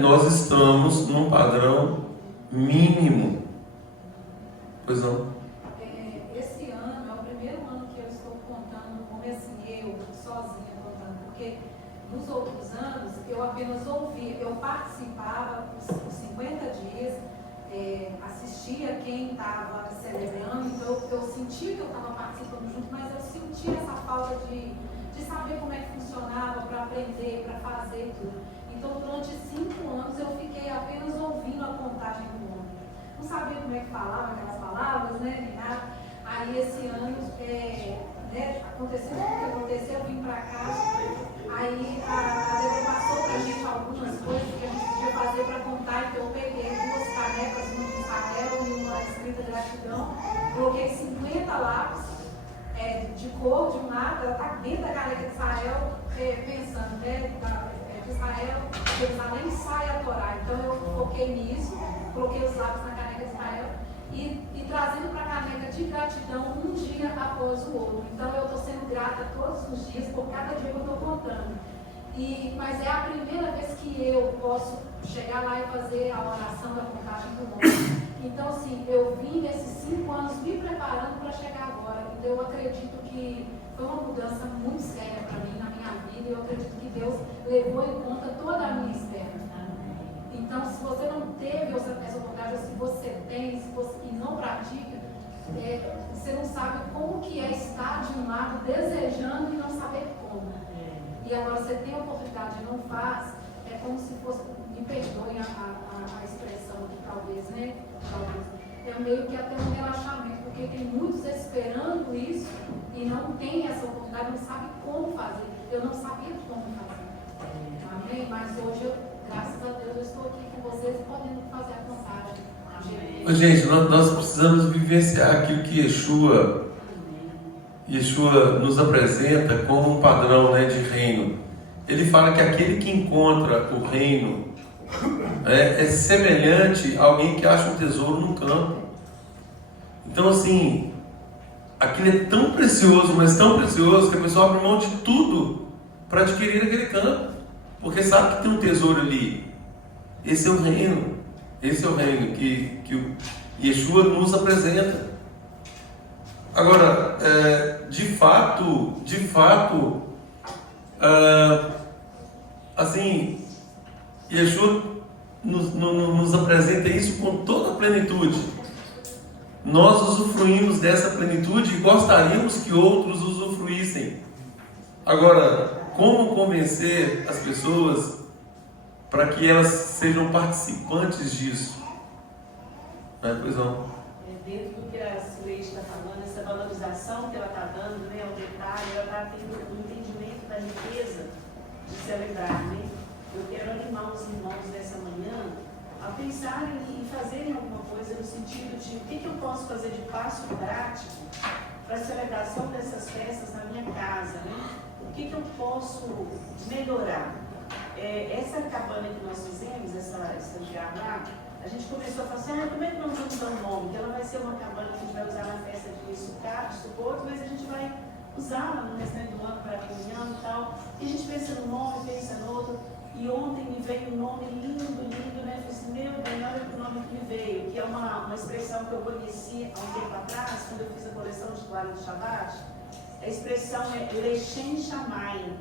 Nós estamos num padrão mínimo. Pois não? Esse ano é o primeiro ano que eu estou contando, como assim, eu sozinha contando, porque nos outros anos eu apenas ouvia, eu participava os 50 dias, assistia quem estava celebrando, então eu sentia que eu estava participando junto, mas eu sentia essa falta de saber como é que funcionava, para aprender, para fazer tudo. Então, durante 5 anos eu fiquei apenas ouvindo a contagem do ano. Não sabia como é que falava aquelas palavras, nem nada. Aí esse ano aconteceu o que aconteceu, eu vim para casa, aí a Débora passou para a gente algumas coisas que a gente podia fazer para contar, então eu peguei 2 canecas, uma de Israel e uma escrita gratidão, coloquei 50 lápis de cor de um lado, ela está dentro da caneca de Israel, pensando, de Israel, Jerusalém sai a Torá. Então eu foquei nisso, coloquei os lápis na caneca de Israel e trazendo para a caneca de gratidão um dia após o outro. Então eu estou sendo grata todos os dias por cada dia que eu estou contando. Mas é a primeira vez que eu posso chegar lá e fazer a oração da contagem do nome. Então, assim, eu vim nesses 5 anos me preparando para chegar agora. Então, eu acredito que foi uma mudança muito séria para mim, na minha vida. E eu acredito que Deus levou em conta toda a minha espera. Então, se você não teve essa vontade, ou se você tem, e não pratica, você não sabe como que é estar de um lado desejando e não saber como. E agora você tem a oportunidade e não faz, é como se fosse, me perdoem a expressão aqui, talvez, é meio que até um relaxamento, porque tem muitos esperando isso e não tem essa oportunidade, não sabe como fazer. Eu não sabia como fazer. Amém? Mas hoje, graças a Deus, eu estou aqui com vocês e podendo fazer a contagem. Mas, gente, nós precisamos vivenciar aquilo que Yeshua nos apresenta como um padrão, né, de reino. Ele fala que aquele que encontra o reino é semelhante a alguém que acha um tesouro num campo. Então, assim, aquilo é tão precioso, mas tão precioso, que a pessoa abre mão de tudo para adquirir aquele campo, porque sabe que tem um tesouro ali. Esse é o reino. Esse é o reino que o Yeshua nos apresenta. Agora, de fato, assim, Yeshua nos apresenta isso com toda a plenitude. Nós usufruímos dessa plenitude e gostaríamos que outros usufruíssem. Agora, como convencer as pessoas para que elas sejam participantes disso? Pois não. Dentro do que a Suleide está falando, essa valorização que ela está dando, né, ao detalhe, ela está tendo um entendimento da riqueza de celebrar, né? Eu quero animar os irmãos nessa manhã a pensarem e fazerem alguma coisa no sentido de o que eu posso fazer de passo prático para a celebração dessas festas na minha casa, né? O que eu posso melhorar? Essa cabana que nós fizemos, essa estagiária lá, a gente começou a falar assim, como é que nós vamos dar um nome? Que ela vai ser uma cabana que a gente vai usar na festa de Sukkot, mas a gente vai usar no restante do ano para a comunhão e tal. E a gente pensa no nome, pensa no outro. E ontem me veio um nome lindo, né? Eu falei assim, meu bem, olha o nome que me veio, que é uma expressão que eu conheci há um tempo atrás, quando eu fiz a coleção de toalha do Shabbat. A expressão é Lechem Shamayim,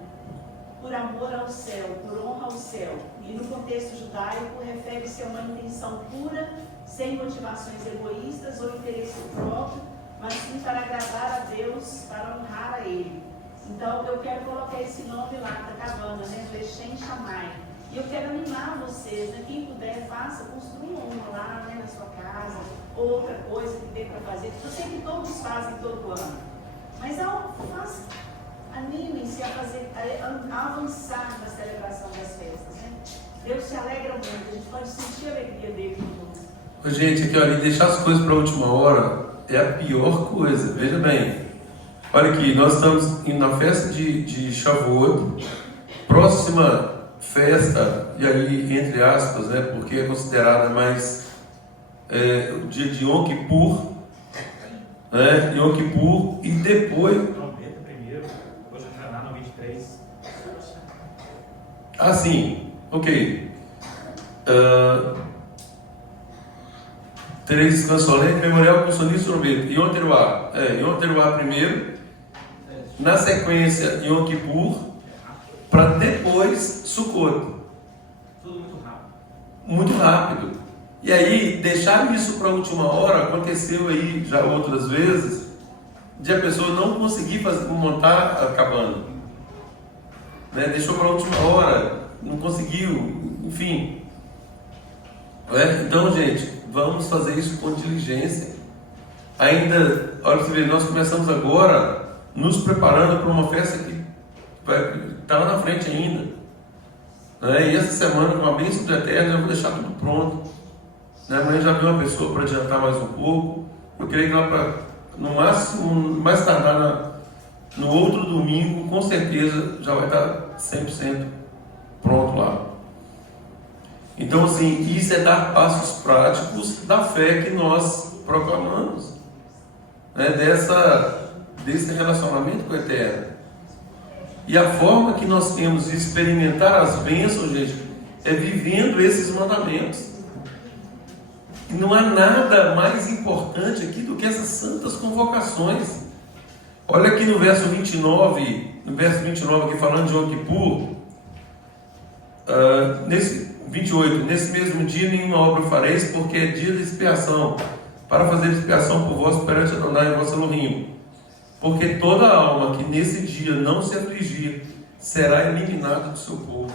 por amor ao céu, por honra ao céu. E no contexto judaico refere-se a uma intenção pura, sem motivações egoístas ou interesse próprio, mas sim para agradar a Deus, para honrar a Ele. Então eu quero colocar esse nome lá da cabana, né? Lechem Shamayim. E eu quero animar vocês, né? Quem puder, faça, construa uma lá, né, na sua casa, ou outra coisa que dê para fazer. Eu sei que todos fazem todo ano, mas animem-se a avançar na celebração das festas, né? Deus se alegra muito, a gente pode sentir a alegria dele em tudo. Gente, aqui, olha, deixar as coisas para a última hora é a pior coisa. Veja bem, olha aqui, nós estamos indo na festa de Shavuot, próxima festa, e aí entre aspas, né, porque é considerada mais o dia de Yom Kippur, né, Yom Kippur, e depois... primeiro, hoje é no 23. Ah, sim, ok. Tereis descanso solene, memorial com sonício sorvete. Yom Teruah primeiro, na sequência Yom Kippur, para depois Sukkot. Tudo muito rápido. Muito rápido. E aí, deixar isso para a última hora, aconteceu aí já outras vezes, de a pessoa não conseguir montar a cabana. Né? Deixou para a última hora, não conseguiu, enfim. Então, gente, vamos fazer isso com diligência. Ainda, olha você vê, nós começamos agora nos preparando para uma festa que está lá na frente ainda. E essa semana, com a bênção do Eterno, eu vou deixar tudo pronto. Amanhã já veio uma pessoa para adiantar mais um pouco. Eu creio que lá no máximo, mais tardar no outro domingo, com certeza já vai estar 100% pronto lá. Então, assim, isso é dar passos práticos da fé que nós proclamamos, né? Desse relacionamento com o Eterno. E a forma que nós temos de experimentar as bênçãos, gente, é vivendo esses mandamentos. E não há nada mais importante aqui do que essas santas convocações. Olha aqui no verso 29, aqui falando de Yom Kippur, nesse 28, nesse mesmo dia nenhuma obra fareis, porque é dia de expiação, para fazer expiação por vós perante Adonai, vosso Elohim. Porque toda alma que nesse dia não se afligir, será eliminada do seu povo.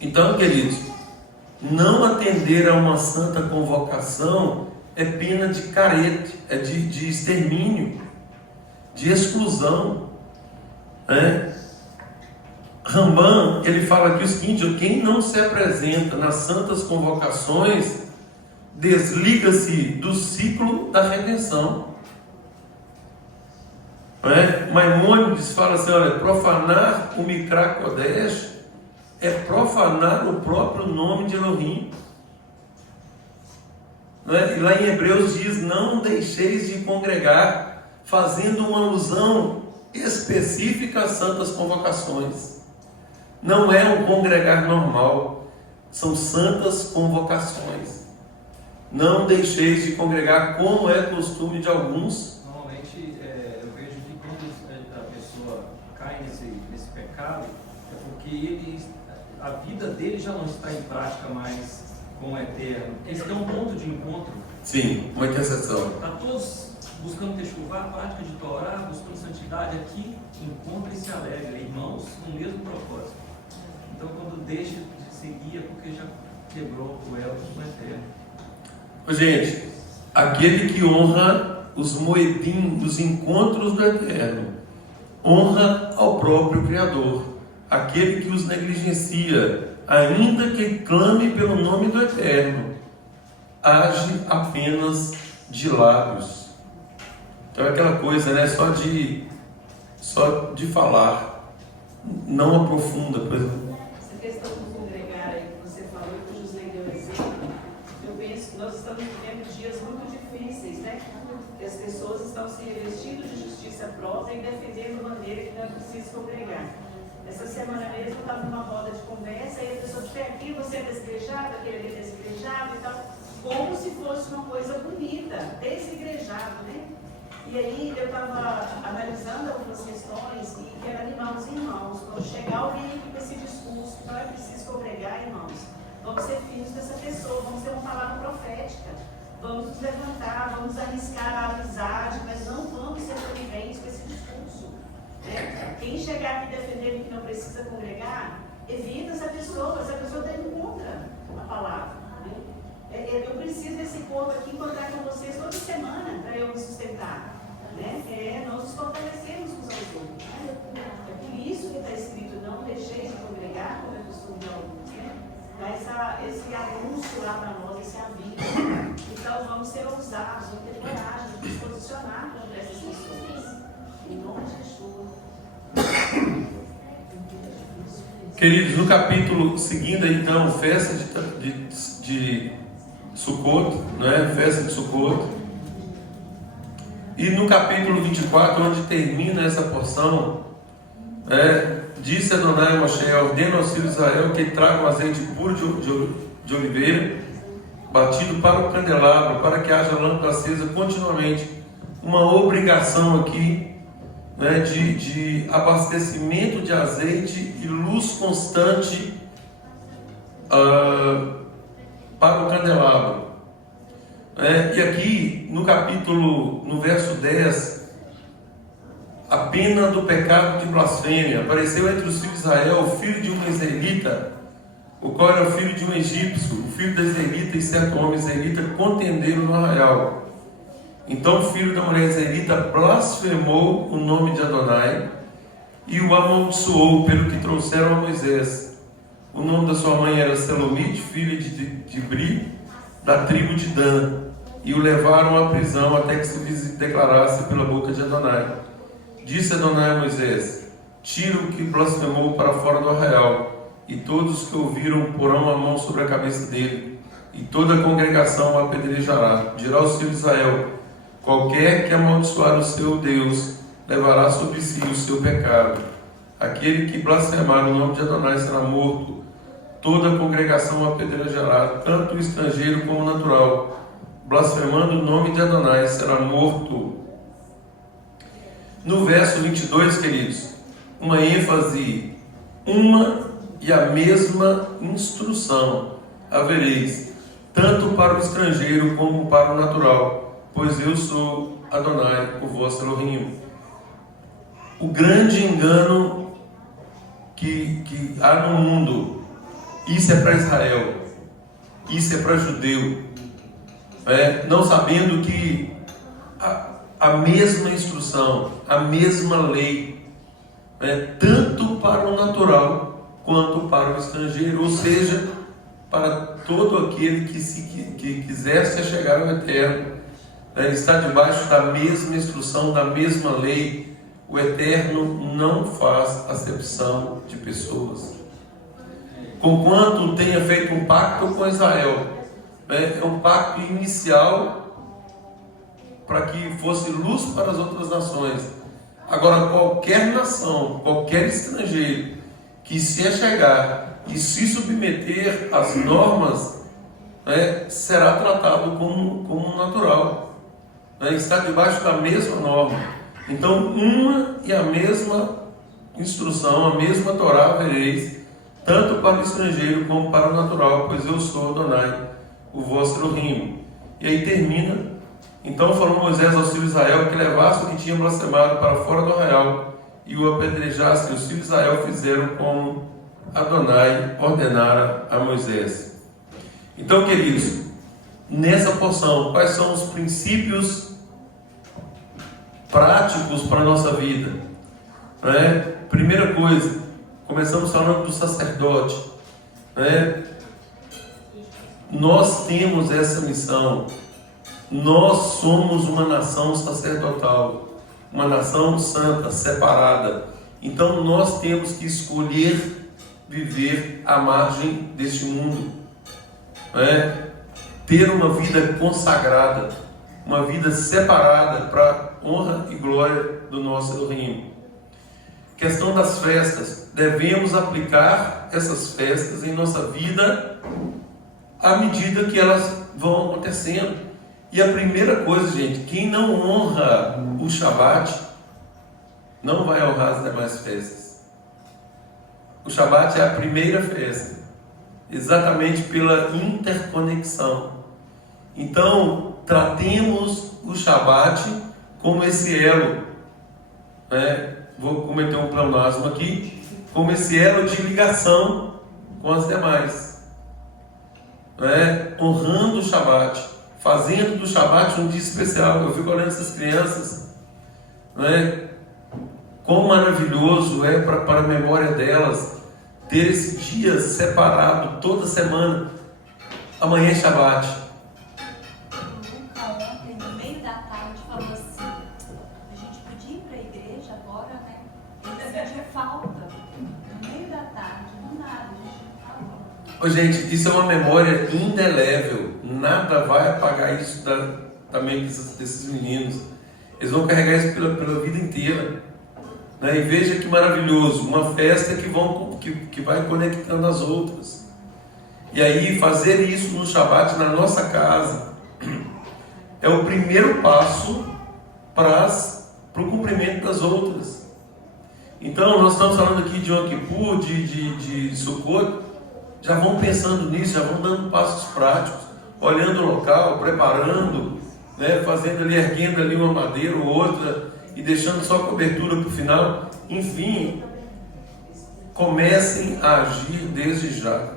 Então, queridos, não atender a uma santa convocação é pena de carete, é de extermínio, de exclusão. Rambam, ele fala aqui o seguinte: quem não se apresenta nas santas convocações desliga-se do ciclo da redenção. Maimônides fala assim: olha, profanar o Mikra Kodesh é profanar o próprio nome de Elohim. E lá em Hebreus diz: não deixeis de congregar, fazendo uma alusão específica às santas convocações. Não é um congregar normal, são santas convocações. Não deixeis de congregar, como é costume de alguns. Normalmente, eu vejo que quando a pessoa cai nesse pecado, é porque a vida dele já não está em prática mais com o Eterno. Esse é um ponto de encontro. Sim, uma intercessão. Está todos buscando techuvá, prática de Torá, buscando santidade aqui, encontra e se alegra, irmãos, no mesmo propósito. Então, quando deixa de seguir, é porque já quebrou o elo com o Eterno. Gente, aquele que honra os moedim, os encontros do Eterno, honra ao próprio Criador. Aquele que os negligencia, ainda que clame pelo nome do Eterno, age apenas de lábios. Então é aquela coisa, né? Só de falar, não aprofunda. Por exemplo. Essa questão do congregar aí que você falou, que o José deu exemplo, eu penso que nós estamos vivendo dias muito difíceis, né? Que as pessoas estão se revestindo de justiça própria e defendendo maneira que não é preciso congregar. Essa semana mesmo eu estava numa roda de conversa e a pessoa disse: aqui você é desigrejado, aquele é desigrejado e tal, como se fosse uma coisa bonita, desigrejado, né? E aí eu estava analisando algumas questões e quero animar os irmãos. Quando chegar alguém aqui com esse discurso, que não é preciso congregar, irmãos, vamos ser filhos dessa pessoa, vamos ter uma palavra profética, vamos nos levantar, vamos arriscar a amizade, mas não vamos ser coniventes com esse discurso. Quem chegar aqui defendendo que não precisa congregar, evita essa pessoa está indo contra a palavra. Eu preciso desse povo aqui encontrar com vocês toda semana para eu me sustentar. Nós nos fortalecemos uns aos outros. É por isso que está escrito: não deixeis de congregar, como é costume de alguns. Dá esse anúncio lá para nós, esse aviso. Então vamos ser ousados, vamos ter coragem de nos posicionar contra essas pessoas. Em nome de Jesus. Queridos, no capítulo seguindo, então, festa de Sukkot, festa de Sukkot. E no capítulo 24, onde termina essa porção, disse Adonai a Moshe: ordena aos filhos de Israel que tragam azeite puro de oliveira, batido para o candelabro, para que haja lâmpada acesa continuamente. Uma obrigação aqui, de abastecimento de azeite e luz constante para o candelabro. E aqui no verso 10, a pena do pecado de blasfêmia. Apareceu entre os filhos de Israel o filho de um israelita, o qual era filho de um egípcio. O filho da israelita e certo homem israelita contenderam no arraial. Então o filho da mulher israelita blasfemou o nome de Adonai e o amaldiçoou, pelo que trouxeram a Moisés. O nome da sua mãe era Selomite, filha de Bri, da tribo de Dan, e o levaram à prisão até que se declarasse pela boca de Adonai. Disse Adonai a Moisés: tira o que blasfemou para fora do arraial, e todos os que ouviram porão a mão sobre a cabeça dele, e toda a congregação o apedrejará. Dirá aos filhos de Israel: qualquer que amaldiçoar o seu Deus levará sobre si o seu pecado. Aquele que blasfemar o nome de Adonai será morto. Toda a congregação o apedrejará, tanto o estrangeiro como o natural. Blasfemando o nome de Adonai será morto. No verso 22, queridos, uma ênfase: uma e a mesma instrução havereis, tanto para o estrangeiro como para o natural, pois eu sou Adonai, o vosso Elohim. O grande engano que há no mundo: isso é para Israel, isso é para judeu. não sabendo que a mesma instrução, a mesma lei, tanto para o natural quanto para o estrangeiro, ou seja, para todo aquele que quiser se chegar ao Eterno, está debaixo da mesma instrução, da mesma lei. O Eterno não faz acepção de pessoas. Conquanto tenha feito um pacto com Israel, é um pacto inicial para que fosse luz para as outras nações. Agora, qualquer nação, qualquer estrangeiro que se chegar e se submeter às normas, será tratado como natural, está debaixo da mesma norma. Então, uma e a mesma instrução, a mesma Torá vereis, tanto para o estrangeiro como para o natural, pois eu sou Adonai, o vosso Elohim. E aí termina: então falou Moisés aos filhos de Israel que levasse o que tinham blasfemado para fora do arraial e o apedrejassem. Os filhos de Israel fizeram como Adonai ordenara a Moisés. Então, queridos, nessa porção, quais são os princípios práticos para a nossa vida? Primeira coisa, começamos falando do sacerdote. Nós temos essa missão. Nós somos uma nação sacerdotal, uma nação santa, separada. Então nós temos que escolher viver à margem deste mundo, ter uma vida consagrada, uma vida separada para honra e glória do nosso Elohim. Questão das festas: devemos aplicar essas festas em nossa vida à medida que elas vão acontecendo. E a primeira coisa, gente, quem não honra o Shabat não vai honrar as demais festas. O Shabat é a primeira festa, exatamente pela interconexão. Então, tratemos o Shabat como esse elo, vou cometer um pleonasmo aqui, como esse elo de ligação com as demais, honrando o Shabat, fazendo do Shabat um dia especial. Eu fico olhando essas crianças, quão maravilhoso é para a memória delas ter esse dia separado toda semana. Amanhã é Shabat. Ontem, no meio da tarde, falou assim: a gente podia ir para a igreja agora, né? Ele sentiu falta. No meio da tarde, do nada, a gente não falou. Gente, isso é uma memória indelével. Nada vai apagar isso da mente desses meninos. Eles vão carregar isso pela vida inteira. E veja que maravilhoso, uma festa que vai conectando as outras. E aí fazer isso no Shabat na nossa casa é o primeiro passo para o cumprimento das outras. Então nós estamos falando aqui de Yom Kippur, de Sukkot. Já vão pensando nisso, já vão dando passos práticos, olhando o local, preparando, fazendo ali, erguendo ali uma madeira ou outra e deixando só a cobertura para o final. Enfim, comecem a agir desde já.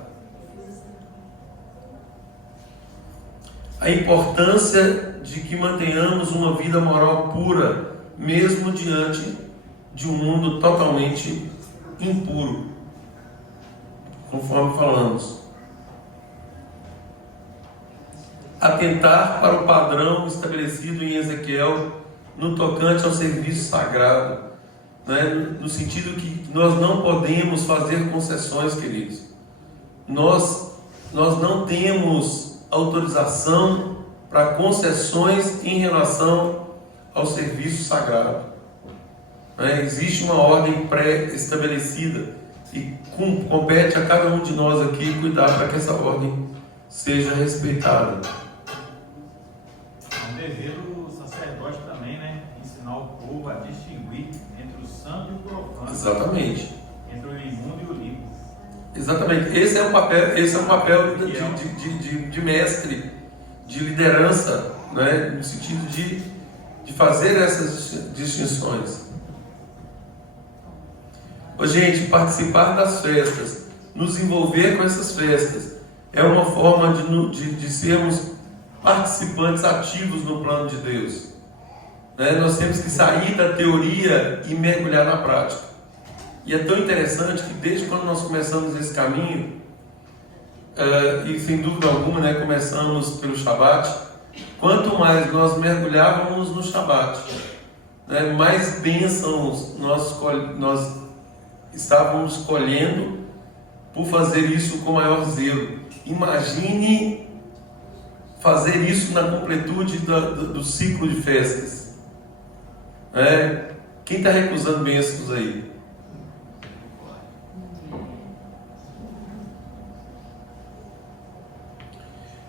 A importância de que mantenhamos uma vida moral pura, mesmo diante de um mundo totalmente impuro, conforme falamos. Atentar para o padrão estabelecido em Ezequiel no tocante ao serviço sagrado, no sentido que nós não podemos fazer concessões, queridos. Nós não temos autorização para concessões em relação ao serviço sagrado. Existe uma ordem pré-estabelecida e compete a cada um de nós aqui cuidar para que essa ordem seja respeitada. É um dever do sacerdote também, ensinar o povo a distinguir entre o santo e o profano. Exatamente. Entre o imundo e o limpo. Exatamente. Esse é um papel de mestre, de liderança, no sentido de fazer essas distinções. Gente, participar das festas, nos envolver com essas festas, é uma forma de sermos participantes ativos no plano de Deus. Nós temos que sair da teoria e mergulhar na prática. E é tão interessante que desde quando nós começamos esse caminho, e sem dúvida alguma, começamos pelo Shabat, quanto mais nós mergulhávamos no Shabat, mais bênçãos nós estávamos colhendo por fazer isso com maior zelo. Imagine fazer isso na completude do ciclo de festas. Quem está recusando bênçãos aí?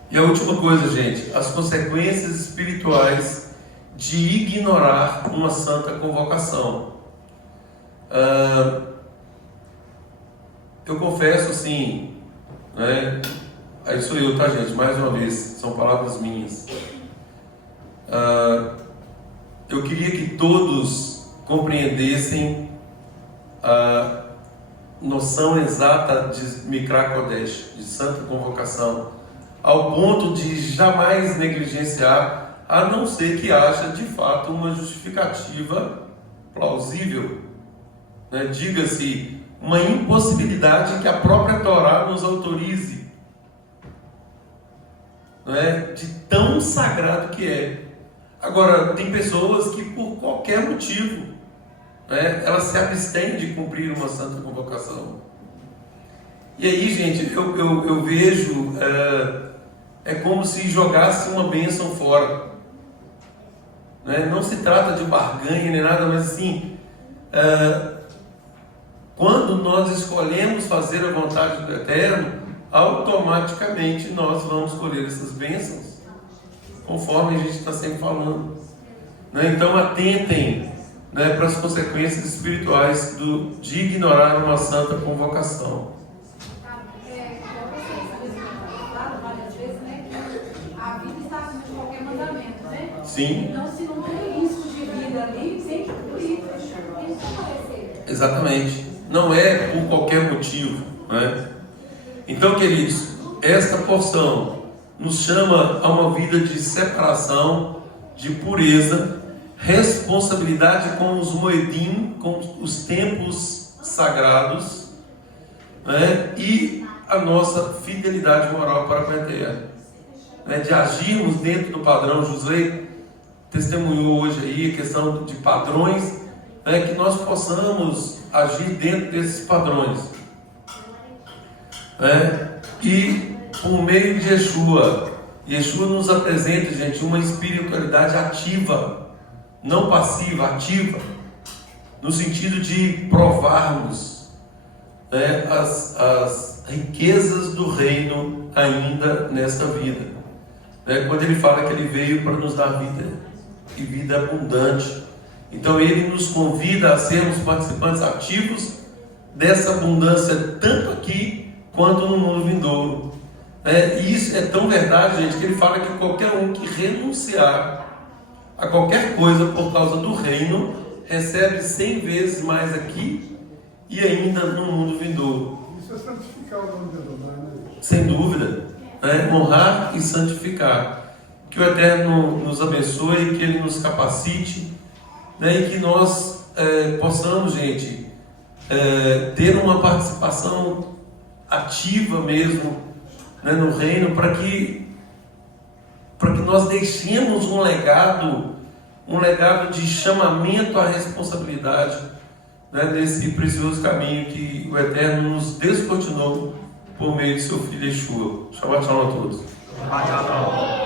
E a última coisa, gente, as consequências espirituais de ignorar uma santa convocação. Eu confesso assim, aí sou eu, tá, gente? Mais uma vez, são palavras minhas. Eu queria que todos compreendessem a noção exata de Mikra Kodesh, de santa convocação, ao ponto de jamais negligenciar, a não ser que haja de fato uma justificativa plausível. Diga-se, uma impossibilidade que a própria Torá nos autorize, de tão sagrado que é. Agora, tem pessoas que por qualquer motivo, elas se abstêm de cumprir uma santa convocação. E aí, gente, eu vejo, é como se jogasse uma bênção fora. Não se trata de barganha nem nada, mas assim, quando nós escolhemos fazer a vontade do Eterno, automaticamente nós vamos colher essas bênçãos, conforme a gente está sempre falando. Então atentem para as consequências espirituais de ignorar uma santa convocação. Várias vezes, a vida está acima de qualquer mandamento, Sim. Então, se não tem risco de vida ali, tem que cumprir. Tem que aparecer. Exatamente. Não é por qualquer motivo. Então, queridos, esta porção nos chama a uma vida de separação, de pureza, responsabilidade com os moedim, com os tempos sagrados, e a nossa fidelidade moral para com a terra, de agirmos dentro do padrão. Josué testemunhou hoje aí a questão de padrões, que nós possamos agir dentro desses padrões, e por meio de Yeshua nos apresenta, gente, uma espiritualidade ativa, não passiva, ativa, no sentido de provarmos as riquezas do reino ainda nesta vida. Quando ele fala que ele veio para nos dar vida, e vida abundante. Então ele nos convida a sermos participantes ativos dessa abundância, tanto aqui quanto no mundo vindouro. E isso é tão verdade, gente, que ele fala que qualquer um que renunciar a qualquer coisa por causa do reino, recebe 100 vezes mais aqui e ainda no mundo vindouro. Isso é santificar o nome de Adonai, Sem dúvida, honrar e santificar. Que o Eterno nos abençoe, que Ele nos capacite, e que nós possamos, gente, ter uma participação ativa mesmo, no reino, para que nós deixemos um legado de chamamento à responsabilidade, desse precioso caminho que o Eterno nos descortinou por meio de seu Filho Yeshua. Shabbat Shalom a todos. Shabbat Shalom.